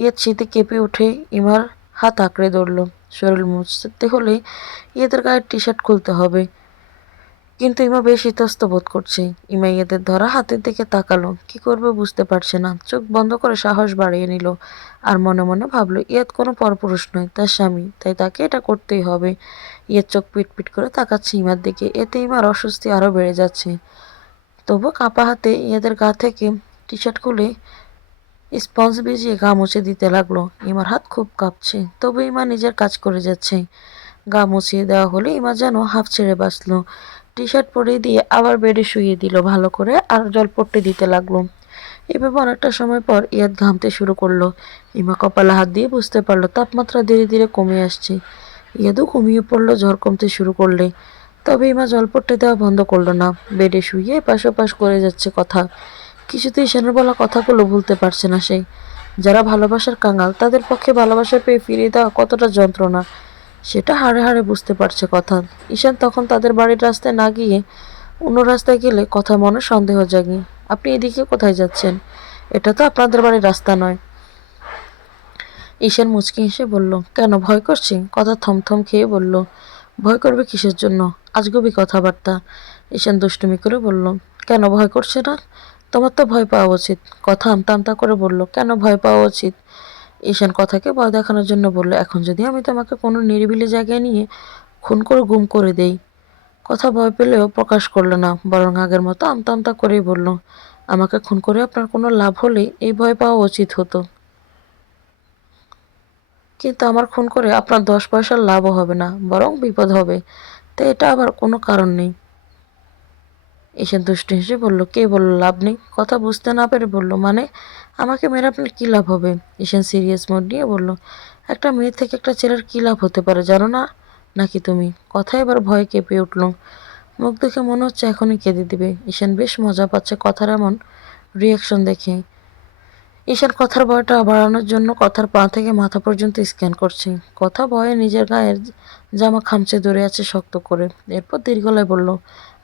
ইয়াদ শীতে কেঁপে উঠে ইমার হাত আঁকড়ে ধরল। শরীর মুছতে হলে ইয়াদের গায়ের টি শার্ট খুলতে হবে, কিন্তু ইমা বেশ ইতস্ত বোধ করছে। ইমা ইয়াদের ধরা হাতের দিকে তাকালো, কি করবে বুঝতে পারছে না। চোখ বন্ধ করে সাহস বাড়িয়ে নিল আর মনে মনে ভাবলো ইয়াদ কোনো পরপুরুষ নয়, তার স্বামী, তাই তাকে এটা করতেই হবে। ইয়াদ চোখ পিটপিট করে তাকাচ্ছে ইমার দিকে। এতে ইমার অস্বস্তি আরো বেড়ে যাচ্ছে। তবু কাঁপা হাতে ইয়াদের গা থেকে টি শার্ট খুলে স্পঞ্জ ভিজিয়ে গা মুছে দিতে লাগলো। ইমার হাত খুব কাঁপছে, তবু ইমা নিজের কাজ করে যাচ্ছে। গা মুছিয়ে দেওয়া হলে ইমা যেন হাঁফ ছেড়ে বাঁচল। টি শার্ট পরিয়ে দিয়ে আবার বেডে শুইয়ে দিল ভালো করে আর জলপট্টি দিতে লাগলো। এভাবে অনেকটা সময় পর ইয়াদ ঘামতে শুরু করলো। ইমা কপালে হাত দিয়ে বুঝতে পারলো তাপমাত্রা ধীরে ধীরে কমে আসছে। ইয়াদও ঘুমিয়ে পড়লো জ্বর কমতে শুরু করলে। তবে ইমা জলপট্টি দেওয়া বন্ধ করলো না। বেডে শুয়ে এপাশ ওপাশ করে যাচ্ছে কথা। কিছুতেই সেনের বলা কথাগুলো ভুলতে পারছে না সে। যারা ভালোবাসার কাঙাল তাদের পক্ষে ভালোবাসা পেয়ে ফিরিয়ে দেওয়া কতটা যন্ত্রণা সেটা হাড়ে হাড়ে বুঝতে পারছে কথা। ঈশান তখন তাদের বাড়ির রাস্তায় না গিয়ে অন্য রাস্তায় গেলে কথা মনে সন্দেহ জাগে। আপনি এদিকে কোথায় যাচ্ছেন? এটা তো আপনাদের বাড়ির রাস্তা নয়। ঈশান মুচকি হেসে বলল, কেন ভয় করছে? কথা থমথম খেয়ে বলল, ভয় করবে কিসের জন্য? আজগুবি কথাবার্তা। ঈশান দুষ্টুমি করে বলল, কেন ভয় করছে না? তোমার তো ভয় পাওয়া উচিত। কথা আমতা আমতা করে বলল, কেন ভয় পাওয়া উচিত? ঈশান কথাকে ভয় দেখানোর জন্য বলল, এখন যদি আমি তোমাকে কোনো নিরিবিলি জায়গায় নিয়ে খুন করে গুম করে দেই? কথা ভয় পেলেও প্রকাশ করল না, বরং আগের মতো আমতা আমতা করেই বলল, আমাকে খুন করে আপনার কোনো লাভ হলে এই ভয় পাওয়া উচিত হতো, কিন্তু আমার খুন করে আপনার 10 পয়সার লাভও হবে না, বরং বিপদ হবে। তো এটা আবার কোনো কারণ নেই। ঈশান দুষ্টু হেসে বলল, কে বলল লাভ নেই? কথা বুঝতে না পেরে বলল, মানে আমাকে মেরে আপনার কী লাভ হবে? ঈশান সিরিয়াস মোড নিয়ে বলল, একটা মেয়ে থেকে একটা ছেলের কী লাভ হতে পারে জানো না নাকি তুমি? কথা এবার ভয়ে কেঁপে উঠল, মুখ দেখে মনে হচ্ছে এখনই কেঁদে দিবে। ঈশান বেশ মজা পাচ্ছে কথার এমন রিয়াকশন দেখে। ঈশান কথার ভয়টা বাড়ানোর জন্য কথার পা থেকে মাথা পর্যন্ত স্ক্যান করছে। কথা ভয়ে নিজের গায়ের জামা খামচে ধরে আছে শক্ত করে। এরপর দীর্ঘ গলায় বলল,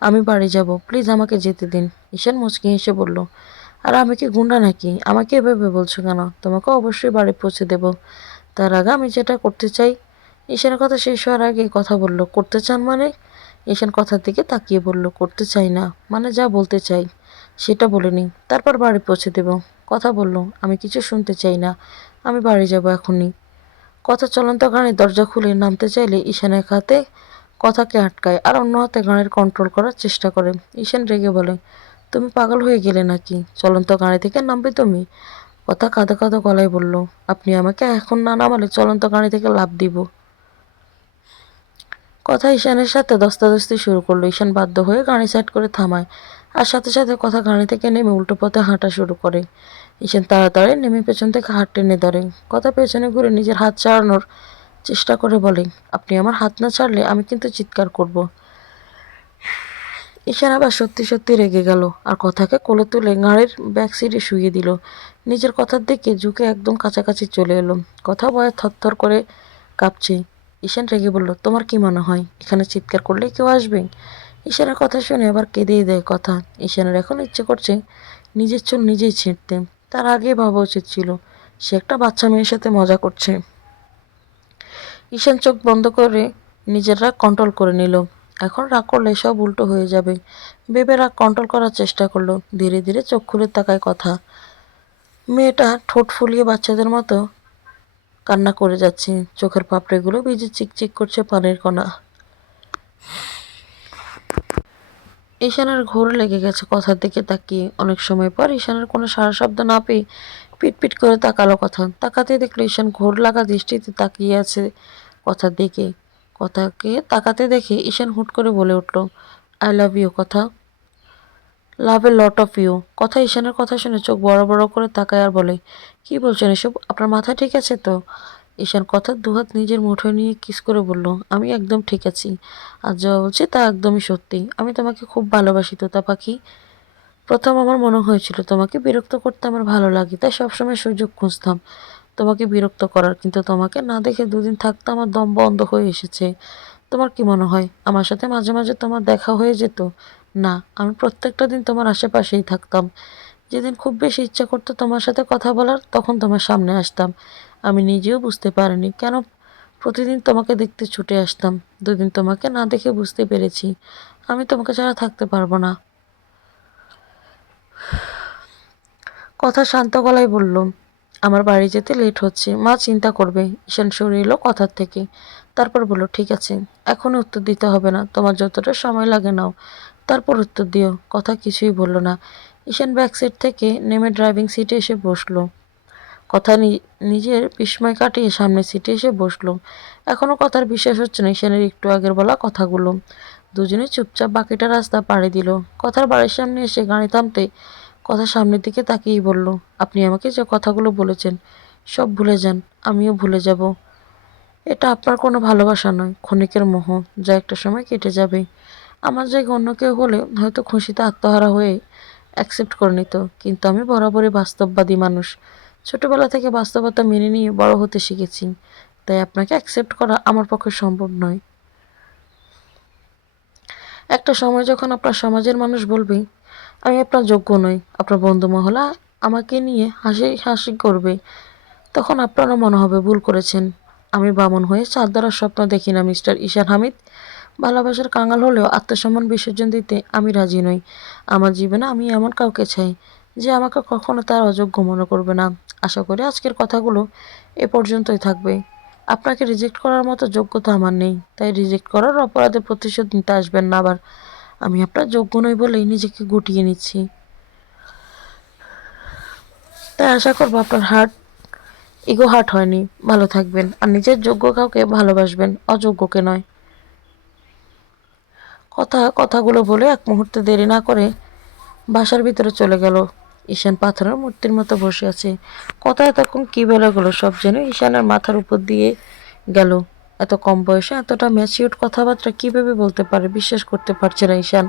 আমি বাড়ি যাব, প্লিজ আমাকে যেতে দিন। ঈশান মুচকি হেসে বলল, আর আমি কি গুন্ডা নাকি? আমাকে এভাবে বলছো কেন? তোমাকে অবশ্যই বাড়ি পৌঁছে দেব। তার আগে আমি যেটা করতে চাই। ঈশানের কথা শেষ হওয়ার আগে কথা বলল, করতে চান মানে? ঈশান কথার দিকে তাকিয়ে বলল, করতে চাই না মানে যা বলতে চাই সেটা বলে নিই, তারপর বাড়ি পৌঁছে দেব। কথা বলল, আমি কিছু শুনতে চাই না, আমি বাড়ি যাব এখনই। কথা চলন্ত গাড়ির দরজা খুলে নামতে চাইলে ঈশান এক হাতে কথাকে আটকায় আর অন্য হাতে গাড়ির কন্ট্রোল করার চেষ্টা করে। ঈশান রেগে বলে, তুমি পাগল হয়ে গেলে নাকি? চলন্ত গাড়ি থেকে নামবে তুমি? কথা কাঁদো কাঁদো গলায় বলল, আপনি আমাকে এখন না নামালে চলন্ত গাড়ি থেকে লাফ দিব। কথা ঈশানের সাথে ধস্তাধস্তি শুরু করলো। ঈশান বাধ্য হয়ে গাড়ি সাইড করে থামায় আর সাথে সাথে কথা গাড়ি থেকে নেমে উল্টো পথে হাঁটা শুরু করে। ঈশান তাড়াতাড়ি নেমে পেছন থেকে হাত টেনে ধরে। কথা পেছনে ঘুরে নিজের হাত ছাড়ানোর চেষ্টা করে বলে, আপনি আমার হাত না ছাড়লে আমি কিন্তু চিৎকার করব। ঈশান আবার সত্যি সত্যি রেগে গেল আর কথাকে কোলে তুলে গাড়ির ব্যাক সিটে শুইয়ে দিল। নিজের কথার দিকে ঝুঁকে একদম কাছাকাছি চলে এলো। কথা ভয়ে থরথর করে কাঁপছে। ঈশান রেগে বলল, তোমার কি মনে হয় এখানে চিৎকার করলে কেউ আসবে? ঈশানের কথা শুনে আবার কেঁদেই দেয় কথা। ঈশানের এখন ইচ্ছে করছে নিজের চুল নিজেই ছিঁড়তে। তার আগে ভাবা উচিত ছিল সে একটা বাচ্চা মেয়ের সাথে মজা করছে। ঈশান চোখ বন্ধ করে নিজের রাগ কন্ট্রোল করে নিল। এখন রাগ করলে সব উল্টো হয়ে যাবে ভেবে রাগ কন্ট্রোল করার চেষ্টা করলো। ধীরে ধীরে চোখ খুলে তাকায় কথা। মেয়েটা ঠোঁট ফুলিয়ে বাচ্চাদের মতো কান্না করে যাচ্ছে। চোখের পাপড়িগুলো ভিজে চিকচিক করছে পানির কণা। ঈশানের ঘোর লেগে গেছে কথার দিকে তাকিয়ে। অনেক সময় পর ঈশানের কোনো সাড়া শব্দ না পেয়ে পিটপিট করে তাকালো কথা। তাকাতেই দেখলো ঈশান ঘোর লাগা দৃষ্টিতে তাকিয়ে আছে কথার দিকে। কথাকে তাকাতে দেখে ঈশান হুট করে বলে উঠল, আই লাভ ইউ কথা। লাভ এ লট অফ ইউ। কথা ঈশানের কথা শুনে চোখ বড় বড় করে তাকায় আর বলে, কি বলছেন এসব? আপনার মাথা ঠিক আছে তো? ঈশান কথার দুহাত নিজের মুঠোয় নিয়ে কিস করে বলল, আমি একদম ঠিক আছি। আর যা বলছি তা একদমই সত্যি। আমি তোমাকে খুব ভালোবাসি তোতা পাখি। প্রথম আমার মনে হয়েছিল তোমাকে বিরক্ত করতে আমার ভালো লাগে, তাই সবসময় সুযোগ খুঁজতাম তোমাকে বিরক্ত করার, কিন্তু তোমাকে না দেখে দুদিন থাকতে আমার দম বন্ধ হয়ে এসেছে। তোমার কি মনে হয় আমার সাথে মাঝে মাঝে তোমার দেখা হয়ে যেত? না, আমি প্রত্যেকটা দিন তোমার আশেপাশেই থাকতাম। যেদিন খুব বেশি ইচ্ছা করতো তোমার সাথে কথা বলার, তখন তোমার সামনে আসতাম। আমি নিজেও বুঝতে পারিনি কেন প্রতিদিন তোমাকে দেখতে ছুটে আসতাম। দুদিন তোমাকে না দেখে বুঝতে পেরেছি আমি তোমাকে ছাড়া থাকতে পারবো না। কথা শান্ত গলায় বলল, আমার বাড়ি যেতে লেট হচ্ছে, মা চিন্তা করবে। ঈশান সরে এলো কথার থেকে। তারপর বলল, ঠিক আছে, এখনই উত্তর দিতে হবে না, তোমার যতটা সময় লাগে নাও, তারপর উত্তর দিও। কথা কিছুই বলল না। ঈশান ব্যাক সিট থেকে নেমে ড্রাইভিং সিটে এসে বসলো। কথা নিজের বিস্ময় কাটিয়ে সামনের সিটে এসে বসলো। এখনো কথার বিশ্বাস হচ্ছে না ঈশানের একটু আগের বলা কথাগুলো। দুজনে চুপচাপ বাকিটা রাস্তা পাড়ি দিল। কথার বাড়ির সামনে এসে গাড়ি থামতে কথা সামনের দিকে তাকিয়েই বলল, আপনি আমাকে যে কথাগুলো বলেছেন সব ভুলে যান, আমিও ভুলে যাব। এটা আপনার কোনো ভালোবাসা নয়, ক্ষণিকের মোহ, যা একটা সময় কেটে যাবে। আমার জায়গায় অন্য কেউ হলে হয়তো খুশিতে আত্মহারা হয়ে অ্যাকসেপ্ট করে নিত, কিন্তু আমি বরাবরই বাস্তববাদী মানুষ। ছোটবেলা থেকে বাস্তবতা মেনে নিয়ে বড় হতে শিখেছি, তাই আপনাকে অ্যাকসেপ্ট করা আমার পক্ষে সম্ভব নয়। একটা সময় যখন আপনার সমাজের মানুষ বলবে আমি আপনার যোগ্য নই, আপনার বন্ধু মহলা আমাকে নিয়ে হাসি হাসি করবে, তখন আপনারও মনে হবে ভুল করেছেন। আমি বামন হয়ে চাঁদ ধরার স্বপ্ন দেখি না মিস্টার ঈশান হামিদ। ভালোবাসার কাঙাল হলেও আত্মসম্মান বিসর্জন দিতে আমি রাজি নই। আমার জীবনে আমি এমন কাউকে চাই যে আমাকে কখনো তার অযোগ্য মনে করবে না। আশা করি আজকের কথাগুলো এ পর্যন্তই থাকবে। আপনাকে রিজেক্ট করার মতো যোগ্যতা আমার নেই, তাই রিজেক্ট করার অপরাধে প্রতিশোধ নিতে আসবেন না আবার। আমি আপনার যোগ্য নই বলেই নিজেকে গুটিয়ে নিচ্ছি। তাই আশা করবো আপনার ইগো হার্ট হয়নি। ভালো থাকবেন আর নিজের যোগ্য কাউকে ভালোবাসবেন, অযোগ্যকে নয়। কথাগুলো বলে এক মুহূর্তে দেরি না করে বাসার ভিতরে চলে গেল। ঈশান পাথরের মূর্তির মতো বসে আছে। কথা এতক্ষণ কি বেলা গেল সব যেন ঈশানের মাথার উপর দিয়ে গেল। এত কম বয়সে এতটা ম্যাচিউরড কথাবার্তা কিভাবে বলতে পারে, বিশ্বাস করতে পারছে না ঈশান।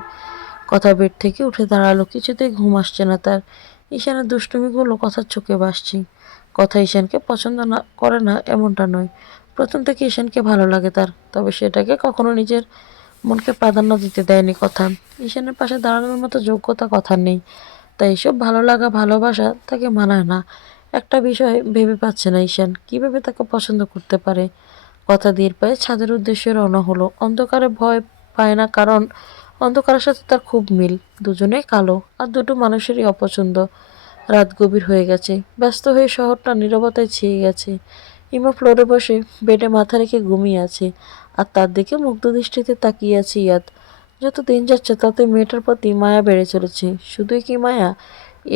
কথা বেড থেকে উঠে দাঁড়ালো, কিছুতেই ঘুম আসছে না তার। ঈশানের দুষ্টুমিগুলো কথার চোখে ভাসছে। কথা ঈশানকে পছন্দ না করে না এমনটা নয়, প্রথম থেকে ঈশানকে ভালো লাগে তার, তবে সেটাকে কখনো নিজের মনকে প্রাধান্য দিতে দেয়নি কথা। ঈশানের পাশে দাঁড়ানোর মতো যোগ্যতা কথার নেই, তাই এসব ভালো লাগা ভালোবাসা তাকে মানায় না। একটা বিষয় ভেবে পাচ্ছে না ঈশান, কিভাবে তাকে পছন্দ করতে পারে। কথা ধীর পায়ে ছাদের উদ্দেশ্যে রওনা হলো। অন্ধকারে ভয় পায় না, কারণ অন্ধকারের সাথে তার খুব মিল। দুজনেই কালো, আর দুটো মানুষেরই অপছন্দ। রাত গভীর হয়ে গেছে, ব্যস্ত হয়ে শহরটা নীরবতায় ছেয়ে গেছে। ইমা ফ্লোরে বসে বেডে মাথা রেখে ঘুমিয়ে আছে, আর তার দিকে মুগ্ধ দৃষ্টিতে তাকিয়ে আছে ইয়াদ। যত দিন যাচ্ছে ততই মেয়েটার প্রতি মায়া বেড়ে চলেছে। শুধুই কি মায়া,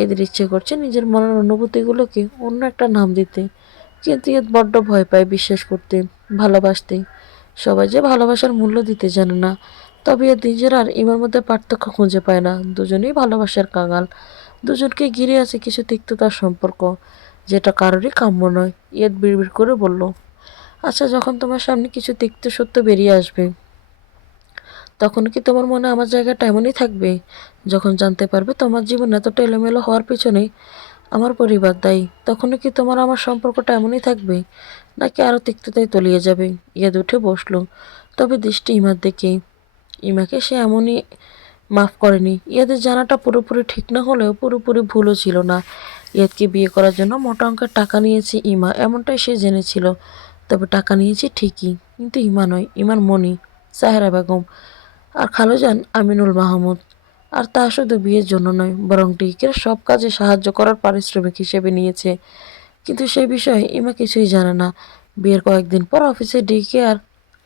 এদের ইচ্ছে করছে নিজের মনের অনুভূতিগুলোকে অন্য একটা নাম দিতে। কিন্তু ইয়াদ বড্ড ভয় পায় বিশ্বাস করতে, ভালোবাসতে। সবাই যে ভালোবাসার মূল্য দিতে জানে না। তবে ইয়াদ নিজের আর ইমার মধ্যে পার্থক্য খুঁজে পায় না। দুজনেই ভালোবাসার কাঙাল। দুজনকে ঘিরে আছে কিছু তিক্ততার সম্পর্ক, যেটা কারোরই কাম্য নয়। ইয়াদ বিড়বিড় করে বলল, আচ্ছা, যখন তোমার সামনে কিছু তিক্ত সত্য বেরিয়ে আসবে, তখন কি তোমার মনে আমার জায়গাটা এমনই থাকবে? যখন জানতে পারবে তোমার জীবন এতটা এলোমেলো হওয়ার পিছনে আমার পরিবার দায়ী, তখনও কি তোমার আমার সম্পর্কটা এমনই থাকবে, নাকি আরও তিক্ততায় তলিয়ে যাবে? ইয়াদ উঠে বসলো, তবে দৃষ্টি ইমার দিকে। ইমাকে সে এমনই মাফ করেনি। ইয়াদের জানাটা পুরোপুরি ঠিক না হলেও পুরোপুরি ভুলও ছিল না। ইয়াদকে বিয়ে করার জন্য মোটা অঙ্কের টাকা নিয়েছে ইমা, এমনটাই সে জেনেছিল। তবে টাকা নিয়েছে ঠিকই, কিন্তু ইমা নয়, ইমার মনি সাহেরা বেগম, আর খালুজান আমিনুল মাহমুদ। আর তা শুধু বিয়ের জন্য নয়, বরং ডিকের সব কাজে সাহায্য করার পারিশ্রমিক হিসেবে নিয়েছে। কিন্তু সে বিষয়ে ইমা কিছুই জানে না। বিয়ের কয়েকদিন পর অফিসে ডিকে আর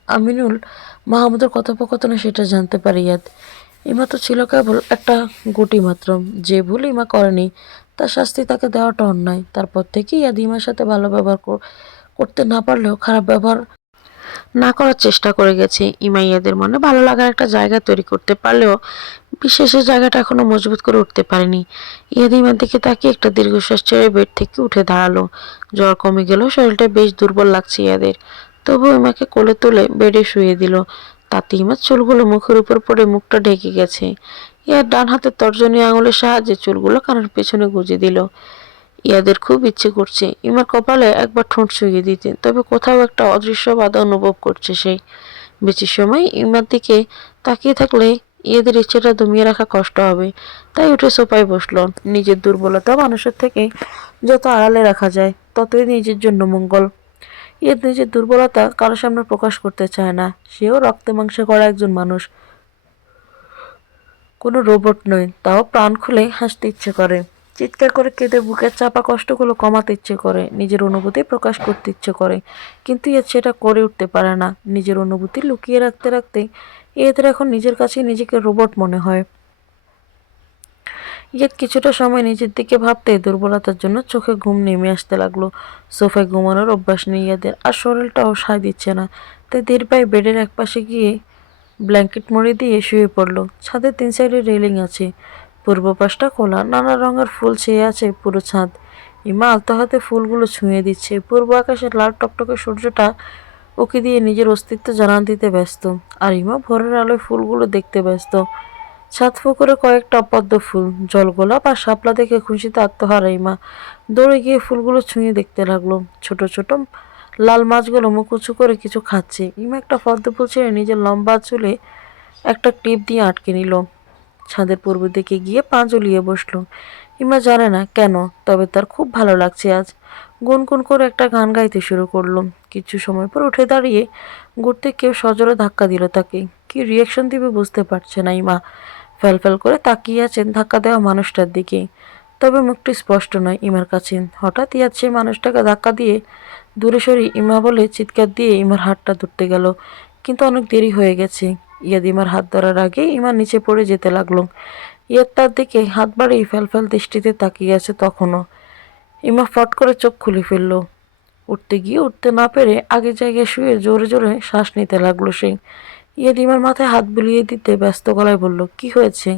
আমিনুল মাহমুদের কথোপকথনে সেটা জানতে পারে ইয়াদ। ইমা তো ছিল কেবল একটা গুটি মাত্র। যে ভুল ইমা করেনি, তার শাস্তি তাকে দেওয়াটা অন্যায়। তারপর থেকেই ইয়াদ ইমার সাথে ভালো ব্যবহার করতে না পারলেও খারাপ ব্যবহার না করার চেষ্টা করে গেছে। ইমা ইয়াদের মনে ভালো লাগার একটা জায়গা তৈরি করতে পারলেও বিশেষের জায়গাটা এখনো মজবুত করে উঠতে পারেনি। ইয়াদ ইমার দিকে তাকিয়ে একটা দীর্ঘশ্বাস ছেড়ে বেড থেকে উঠে দাঁড়ালো। জ্বর কমে গেলেও শরীরটা বেশ দুর্বল লাগছে ইয়াদের। তবুও ইমাকে কোলে তুলে বেডে শুয়ে দিল। তাতে ইমার চুলগুলো মুখের উপর পড়ে মুখটা ঢেকে গেছে। ইয়াদ ডান হাতের তর্জনী আঙুলের সাহায্যে চুলগুলো কানের পেছনে গুঁজে দিল। ইয়াদের খুব ইচ্ছে করছে ইমার কপালে একবার ঠোঁট ছুঁয়ে দিতে, তবে কোথাও একটা অদৃশ্য বাধা অনুভব করছে সে। বেশি সময় ইমার দিকে তাকিয়ে থাকলে ইয়াদের ইচ্ছেটা দমিয়ে রাখা কষ্ট হবে। তাই উঠে সোফায় বসলো। নিজের দুর্বলতা মানুষের থেকে যত আড়ালে রাখা যায়, ততই নিজের জন্য মঙ্গল। ইয়াদ নিজের দুর্বলতা কারোর সামনে প্রকাশ করতে চায় না। সেও রক্তে মাংসে করা একজন মানুষ, কোনো রোবট নয়। তাও প্রাণ খুলে হাসতে ইচ্ছে করে, চিৎকার করে কেঁদে বুকের চাপা কষ্টগুলো কমাতে ইচ্ছে করে, নিজের অনুভূতি প্রকাশ করতে ইচ্ছে করে। কিন্তু এর সেটা করে উঠতে পারে না। নিজের অনুভূতি লুকিয়ে রাখতে রাখতে এদের এখন নিজের কাছে নিজেকে রোবট মনে হয়। ইয়াদ কিছুটা সময় নিজের দিকে ভাবতে দুর্বলতার জন্য চোখে ঘুম নেমে আসতে লাগলো। সোফায় ঘুমানোর অভ্যাস নেই ইয়াদের, আর শরীরটাও সায় দিচ্ছে না। তাই ধীর পায়ে বেডের একপাশে গিয়ে ব্ল্যাঙ্কেট মুড়ি দিয়ে শুয়ে পড়ল। ছাদের 3 সাইডে রেলিং আছে, পূর্ব পাশটা খোলা, নানা রঙের ফুল ছেয়ে আছে পুরো ছাদ। ইমা আলতো হাতে ফুলগুলো ছুঁয়ে দিচ্ছে। পূর্ব আকাশের লাল টকটকে সূর্যটা ওকে দিয়ে নিজের অস্তিত্ব জানান দিতে ব্যস্ত, আর ইমা ভোরের আলোয় ফুলগুলো দেখতে ব্যস্ত। ছাদ পুকুরে কয়েকটা পদ্ম ফুল, জলগোলাপ আর শাপলা দেখে খুশিতে আত্মহারা ইমা দৌড়ে গিয়ে ফুলগুলো ছুঁয়ে দেখতে লাগলো। ছোট ছোট লাল মাছগুলো মুখ উঁচু করে কিছু খাচ্ছে। ইমা একটা পদ্ম ফুল ছেড়ে নিজের লম্বা চুলে একটা টিপ দিয়ে আটকে নিল। ছাদের পূর্ব দিকে গিয়ে পা ঝুলিয়ে বসলো। ইমা জানে না কেন, তবে তার খুব ভালো লাগছে আজ। গুনগুন করে একটা গান গাইতে শুরু করলো। কিছু সময় পর উঠে দাঁড়িয়ে ঘুরতে কেউ সজোরে ধাক্কা দিল তাকে। কি রিয়াকশন দিবে বুঝতে পারছে না ইমা। ফ্যালফ্যাল করে তাকিয়ে আছেন ধাক্কা দেওয়া মানুষটার দিকে, তবে মুখটি স্পষ্ট নয় ইমার কাছে। হঠাৎ ইয়াদ সেই মানুষটাকে ধাক্কা দিয়ে দূরে সরে ইমা বলে চিৎকার দিয়ে ইমার হাতটা ধরতে গেল, কিন্তু অনেক দেরি হয়ে গেছে। ইয়াদ ইমার হাত ধরার আগে ইমা নিচে পড়ে যেতে লাগলো। ইয়াদ তার দিকে হাত বাড়িয়ে ফ্যালফ্যাল দৃষ্টিতে তাকিয়ে আছে তখনও। ইমা ফট করে চোখ খুলে ফেলল। উঠতে গিয়ে উঠতে না পেরে আগের জায়গায় শুয়ে জোরে জোরে শ্বাস নিতে লাগলো সে। ইয়াদ ইমার মাথায় হাত বুলিয়ে দিতে ব্যস্ত গলায় বলল, কি হয়েছে?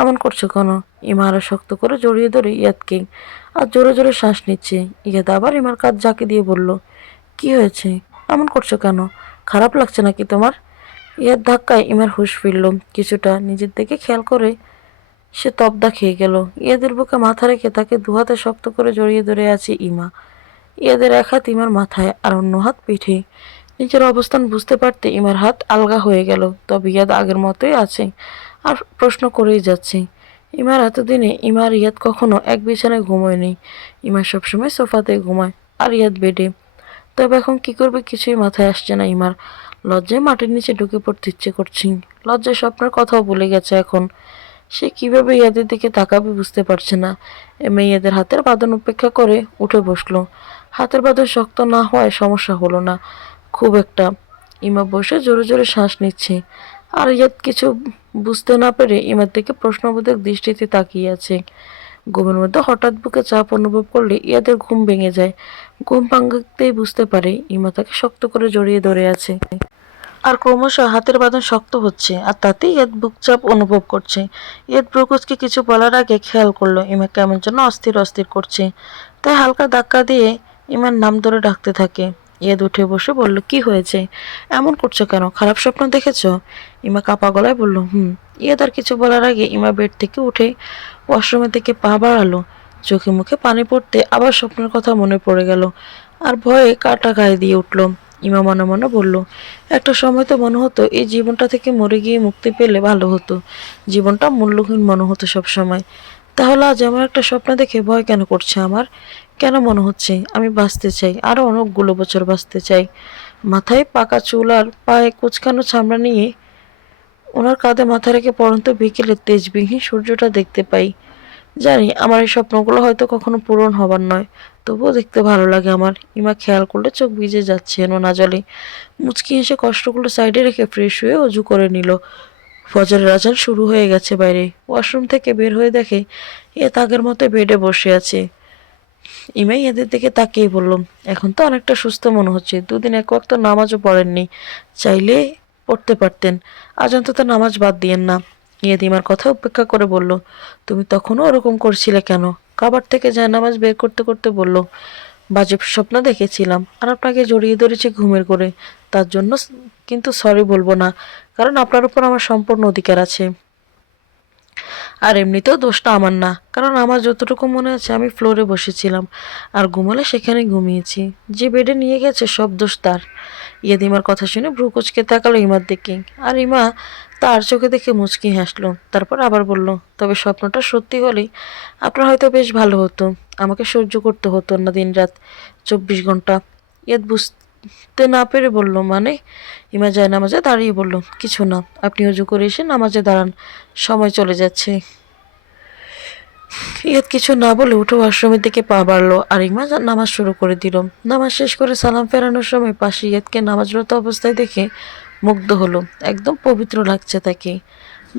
এমন করছো কেন? ইমা আরো শক্ত করে জড়িয়ে ধরে ইয়াদকে আর জোরে জোরে শ্বাস নিচ্ছে। ইয়াদ আবার ইমার কাঁধ জাঁকে দিয়ে বলল, কি হয়েছে? এমন করছো কেন? খারাপ লাগছে নাকি তোমার? ইয়ার ধাক্কায় ইমার হুঁশ ফিরল। কিছুটা নিজের দিকে খেয়াল করে সে তবদা খেয়ে গেল। ইয়াদের বুকে মাথা রেখে তাকে দুহাতে শক্ত করে জড়িয়ে ধরে আছে ইমা। ইয়াদের এক হাত ইমার মাথায় আর অন্য হাত পিঠে। নিজের অবস্থান বুঝতে পারতে ইমার হাত আলগা হয়ে গেল। তবে ইয়াদ আগের মতোই আছে আর প্রশ্ন করেই যাচ্ছে। ইমার এতদিনে ইমা আর ইয়াদ কখনো এক বিছানায় ঘুমোয়নি। ইমা সবসময় সোফাতে ঘুমায় আর ইয়াদ বেডে। তবে এখন কি করবে কিছুই মাথায় আসছে না ইমার। লজ্জায় মাটির নিচে ঢুকে পড়তে ইচ্ছে করছে। লজ্জায় স্বপ্নের কথাও ভুলে গেছে এখন। সে কিভাবে ইয়াদের দিকে তাকাবে বুঝতে পারছে না। ইয়াদের হাতের বাঁধন উপেক্ষা করে উঠে বসলো। হাতের বাঁধন শক্ত না হওয়ায় সমস্যা হলো না খুব একটা। ইমা বসে জোরে জোরে শ্বাস নিচ্ছে আর ইয়াদ কিছু বুঝতে না পেরে ইমার দিকে প্রশ্নবোধক দৃষ্টিতে তাকিয়ে আছে। ঘুমের মধ্যে হঠাৎ বুকে চাপ অনুভব করলে ইয়াদের ঘুম ভেঙে যায়। ঘুম ভাঙতেই বুঝতে পারে ইমা তাকে শক্ত করে জড়িয়ে ধরে আছে আর ক্রমশ হাতের বাঁধন শক্ত হচ্ছে আর তাতেই ইয়াদ বুকচাপ অনুভব করছে। ইয়াদ ব্রুকুজকে কিছু বলার আগে খেয়াল করলো ইমা কেমন যেন অস্থির অস্থির করছে। তাই হালকা ধাক্কা দিয়ে ইমার নাম ধরে ডাকতে থাকে। ইয়াদ উঠে বসে বলল, কি হয়েছে? এমন করছো কেন? খারাপ স্বপ্ন দেখেছো? ইমা কাপা গলায় বলল, ইয়াদ আর কিছু বলার আগে ইমা বেড থেকে উঠে ওয়াশরুমের দিকে পা বাড়ালো। চোখে মুখে পানি পড়তে আবার স্বপ্নের কথা মনে পড়ে গেল আর ভয়ে কাটা গায়ে দিয়ে উঠল। ইমা মনে মনে বলল, একটা সময় তো মনে হতো এই জীবনটা থেকে মরে গিয়ে মুক্তি পেলে ভালো হতো। জীবনটা মূল্যহীন মনে হতো সব সময়। তাহলে আজ আমার একটা স্বপ্ন দেখে ভয় কেন করছে আমার? কেন মনে হচ্ছে আমি বাঁচতে চাই, আরো অনেকগুলো বছর বাঁচতে চাই? মাথায় পাকা চুল আর পায়ে কুচকানো চামড়া নিয়ে ওনার কাঁধে মাথা রেখে পড়ন্ত বিকেলে তেজবিহীন সূর্যটা দেখতে পাই। জানি আমার এই স্বপ্নগুলো হয়তো কখনো পূরণ হবার নয়, তবুও দেখতে ভালো লাগে আমার। ইমা খেয়াল করলে চোখ ভিজে যাচ্ছে নোনা জলে। মুচকি হেসে কষ্টগুলো সাইডে রেখে ফ্রেশ হয়ে অজু করে নিল। ফজরের আজান শুরু হয়ে গেছে বাইরে। ওয়াশরুম থেকে বের হয়ে দেখে এ আগের মতো বেডে বসে আছে। ইমাই এদের দিকে তাকিয়ে বলল, এখন তো অনেকটা সুস্থ মনে হচ্ছে। দুদিন এক ওয়াক্ত নামাজও পড়েননি, চাইলে পড়তে পারতেন। আজ অন্তত নামাজ বাদ দিয়েন না। ইয়াদ ইমার কথা উপেক্ষা করে বলল, তুমি তখনও ওরকম করছিলে কেন? কাবার থেকে জায়নামাজ বের করতে করতে বলল, বাজে স্বপ্ন দেখেছিলাম আর আপনাকে জড়িয়ে ধরেছি ঘুমের ঘোরে। তার জন্য কিন্তু সরি বলবো না, কারণ আপনার উপর আমার সম্পূর্ণ অধিকার আছে। আর এমনিতেও দোষটা আমার না, কারণ আমার যতটুকু মনে আছে আমি ফ্লোরে বসেছিলাম আর ঘুমালে সেখানে ঘুমিয়েছি। যে বেডে নিয়ে গেছে সব দোষ তার। ইয়াদ ইমার কথা শুনে ভ্রু কুচকে তাকালো ইমার দিকে আর ইমা তার চোখে দেখে মুচকি হাসলো। তারপর আবার বলল, তবে স্বপ্নটা সত্যি হলেই আপনার হয়তো বেশ ভালো হতো। আমাকে সহ্য করতে হতো না দিনরাত 24 ঘন্টা। ইয়াদ বুঝতে না পেরে বলল, মানে? ইমা যায় নামাজে দাঁড়িয়ে বলল, কিছু না, আপনি অজু করে এসে নামাজে দাঁড়ান, সময় চলে যাচ্ছে। ইয়াদ কিছু না বলে উঠে ওয়াশরুমের দিকে পা বাড়লো আর ইমা নামাজ শুরু করে দিল। নামাজ শেষ করে সালাম ফেরানোর সময় পাশে ইয়াদকে নামাজরত অবস্থায় দেখে মুগ্ধ হলো। একদম পবিত্র লাগছে তাকে।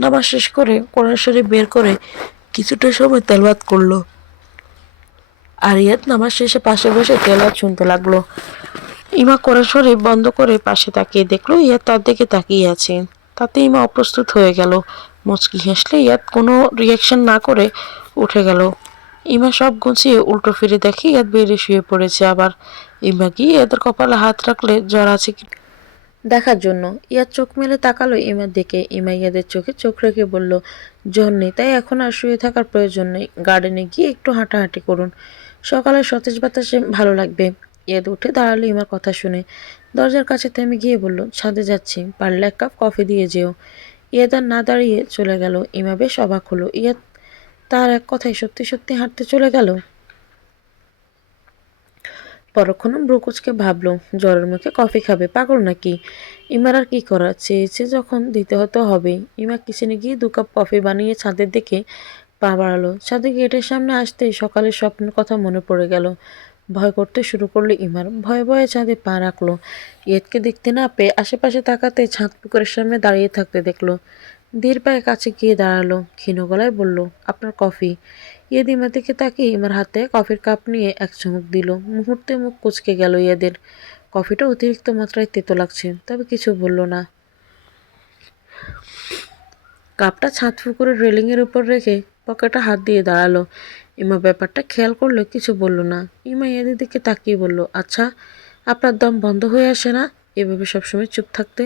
নামাজ শেষ করে কোরআন শরীফ বের করে কিছুটা সময় তেলাওয়াত করলো আর ইয়াদ নামাজ শেষে পাশে বসে তেলাওয়াত শুনতে লাগলো। ইমা কোরআন শরীফ বন্ধ করে পাশে তাকিয়ে দেখলো ইয়াদ তার দিকে তাকিয়ে আছে। তাতে ইমা অপ্রস্তুত হয়ে গেল। মুচকি হাসলে ইয়াদ কোনো রিয়াকশন না করে উঠে গেল। ইমা সব গুছিয়ে উল্টো ফিরে দেখে ইয়াদ বেড়ে শুয়ে পড়েছে আবার। ইমা গিয়ে ইয়াদের কপালে হাত রাখলে জ্বর আছে কি দেখার জন্য। ইয়াদ চোখ মেলে তাকালো ইমার দিকে। ইমা ইয়াদের চোখে চোখ রেখে বলল, জ্বর নেই, তাই এখন আর শুয়ে থাকার প্রয়োজন নেই। গার্ডেনে গিয়ে একটু হাঁটাহাঁটি করুন, সকালে সতেজ বাতাসে ভালো লাগবে। ইয়াদ উঠে দাঁড়ালো ইমার কথা শুনে। দরজার কাছে থেমে গিয়ে বলল, ছাদে যাচ্ছি, পারলে 1 কাপ কফি দিয়ে যেও। ইয়াদ আর না দাঁড়িয়ে চলে গেল। ইমা বেশ অবাক হলো। ইয়াদ তার এক কথায় সত্যি সত্যি হাঁটতে চলে গেল। পরক্ষণে ব্রুকুচকে ভাবলো, জ্বরের মুখে কফি খাবে, পাগল নাকি? ইমার আর কি করার, চেয়েছে যখন দিতে হতে হবেই। ইমা কিচেনে গিয়ে 2 কাপ কফি বানিয়ে ছাদের দিকে পা বাড়ালো। ছাদে গেটের সামনে আসতেই সকালের স্বপ্নের কথা মনে পড়ে গেল। ভয় করতে শুরু করলো ইমার। ভয়ে ভয়ে ছাদে পা রাখলো। ইয়েদকে দেখতে না পেয়ে আশেপাশে তাকাতে ছাদ পুকুরের সামনে দাঁড়িয়ে থাকতে দেখলো। ধীর পায়ে কাছে গিয়ে দাঁড়ালো, ক্ষীণ গলায় বলল, আপনার কফি। ইয়াদ ইমার দিকে তাকিয়ে ইমার হাতে কফির কাপ নিয়ে এক চুমুক দিল। মুহূর্তে মুখ কুঁচকে গেল ইয়াদের। কফিটা অতিরিক্ত মাত্রায় তেতো লাগছে, তবে কিছু বলল না। কাপটা ছাদ পুকুরের রেলিংয়ের উপর রেখে পকেটে হাত দিয়ে দাঁড়ালো। ইমা ব্যাপারটা খেয়াল করলো, কিছু বলল না। ইমা ইয়াদের দিকে তাকিয়ে বলল, আচ্ছা আপনার দম বন্ধ হয়ে আসে না এভাবে সবসময় চুপ থাকতে?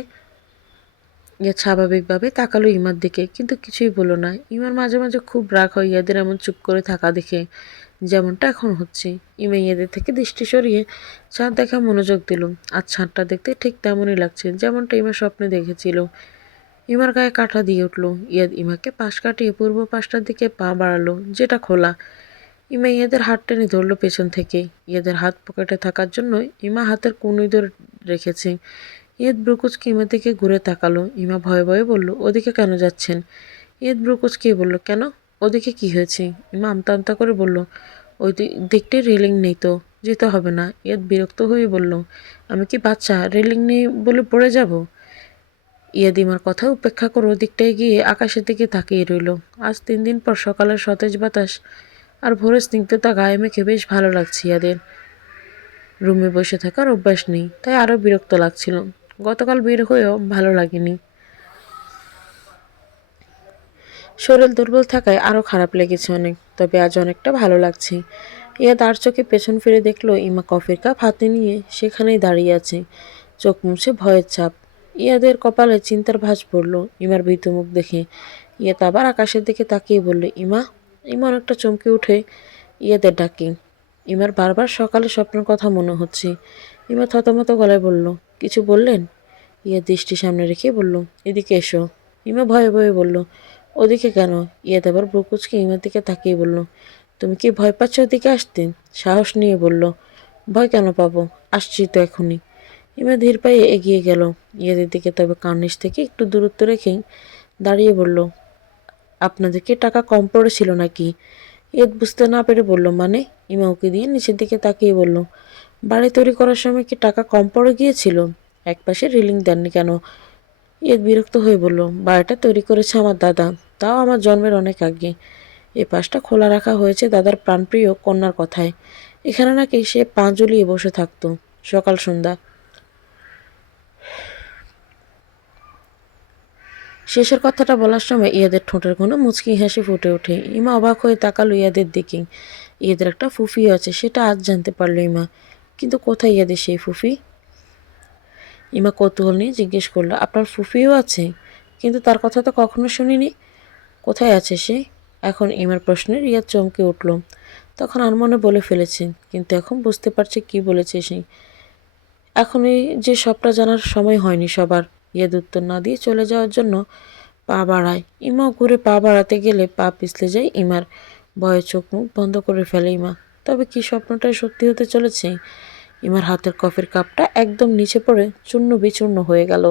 ইয়াদ স্বাভাবিকভাবে তাকালো ইমার দিকে, কিন্তু কিছুই বলল না। ইমার মাঝে মাঝে খুব রাগ হয় ইয়াদের এমন চুপ করে থাকা দেখে, যেমনটা এখন হচ্ছে। ইমা ইয়াদের থেকে দৃষ্টি সরিয়ে চাঁদ দেখা মনোযোগ দিল। আর ছাদটা দেখতে ঠিক তেমনই লাগছে যেমনটা ইমা স্বপ্নে দেখেছিল। ইমার গায়ে কাঁটা দিয়ে উঠল। ইয়াদ ইমাকে পাশ কাটিয়ে পূর্ব পাশটার দিকে পা বাড়ালো, যেটা খোলা। ইমা ইয়াদের হাত টেনে ধরল পেছন থেকে। ইয়াদের হাত পকেটে থাকার জন্য ইমা হাতের কনুই ধরে রেখেছে। ইয়াদ ব্রুকুচকে ইমার দিকে ঘুরে তাকালো। ইমা ভয়ে ভয়ে বলল, ওদিকে কেন যাচ্ছেন? ইয়াদ ব্রুকুচকে বলল, কেন, ওদিকে কি হয়েছে? ইমা আমতা আমতা করে বলল, ওই দিকটায় রেলিং নেই তো, যেতে হবে না। ইয়াদ বিরক্ত হয়ে বলল, আমি কি বাচ্চা, রেলিং নেই বলে পড়ে যাব? ইয়াদ ইমার কথা উপেক্ষা করে ওদিকটায় গিয়ে আকাশের দিকে তাকিয়ে রইল। আজ 3 দিন পর সকালের সতেজ বাতাস আর ভোরের স্নিগ্ধতা গায়ে মেখে বেশ ভালো লাগছে ইয়াদের। রুমে বসে থাকার অভ্যাস নেই, তাই আরও বিরক্ত লাগছিল। গতকাল বের হয়েও ভালো লাগেনি। শরীর দুর্বল থাকায় আরও খারাপ লেগেছে অনেক, তবে আজ অনেকটা ভালো লাগছে। ইয়াদ আর চোখে পেছন ফিরে দেখলো ইমা কফির কাপ হাতে নিয়ে সেখানেই দাঁড়িয়ে আছে, চোখ মুছে ভয়ের ছাপ। ইয়াদের কপালে চিন্তার ভাঁজ পড়ল ইমার ভীত মুখ দেখে। ইয়াদ আবার আকাশের দিকে তাকিয়ে বলল, ইমা। ইমা অনেকটা চমকে উঠে ইয়াদের ডাকে। ইমার বারবার সকালে স্বপ্নের কথা মনে হচ্ছে। ইমা থতমত গলায় বলল, কিছু বললেন? ইয়াদ দৃষ্টি সামনে রেখে বলল, এদিকে এসো। ইমা ভয়ে ভয়ে বলল, ওদিকে কেন? ইয়াদ আবার ব্রুকুচকে ইমার দিকে তাকিয়ে বলল, তুমি কি ভয় পাচ্ছ ওদিকে আসতে? সাহস নিয়ে বলল, ভয় কেন পাবো, আসছি তো এখনই। ইমা ধীর পায়ে এগিয়ে গেল ইয়াদের দিকে, তবে কার্নিশ থেকে একটু দূরত্ব রেখেই দাঁড়িয়ে বলল, আপনাদের কি টাকা কম পড়েছিল নাকি? ইয়াদ বুঝতে না পেরে বলল, মানে? ইমা ওকে দিয়ে নিচের দিকে তাকিয়ে বলল, বাড়ি তৈরি করার সময় কি টাকা কম পড়ে গিয়েছিল? একপাশে রেলিং দেননি কেন? ইয়াদ বিরক্ত হয়ে বলল, বাড়িটা তৈরি করেছে আমার দাদা, তাও আমার জন্মের অনেক আগে। এ পাশটা খোলা রাখা হয়েছে দাদার প্রাণপ্রিয় কন্যার কথায়। এখানে নাকি সে পা ঝুলিয়ে বসে থাকতো সকাল সন্ধ্যা। শেষের কথাটা বলার সময় ইয়াদের ঠোঁটের কোনো মুচকি হাসি ফুটে ওঠে। ইমা অবাক হয়ে তাকালো ইয়াদের দিকে। ইয়াদের একটা ফুফিও আছে, সেটা আজ জানতে পারলো ইমা। কিন্তু কোথায় ইয়াদের সেই ফুফি? ইমা কৌতূহল নিয়ে জিজ্ঞেস করলো, আপনার ফুফিও আছে? কিন্তু তার কথা তো কখনো শুনিনি। কোথায় আছে সে? এখন ইমার প্রশ্নে রিয়াদ চমকে উঠল। তখন আর মনে বলে ফেলেছেন, কিন্তু এখন বুঝতে পারছে কি বলেছে সে। এখনই যে সবটা জানার সময় হয়নি সবার। ইয়াদ উত্তর না দিয়ে চলে যাওয়ার জন্য পা বাড়ায়। ইমাও ঘুরে পা বাড়াতে গেলে পা পিছলে যায় ইমার। ভয়ে চোখ মুখ বন্ধ করে ফেলে ইমা। তবে কি স্বপ্নটাই সত্যি হতে চলেছে? ইমার হাতের কফির কাপটা একদম নিচে পড়ে চূর্ণ বিচূর্ণ হয়ে গেল।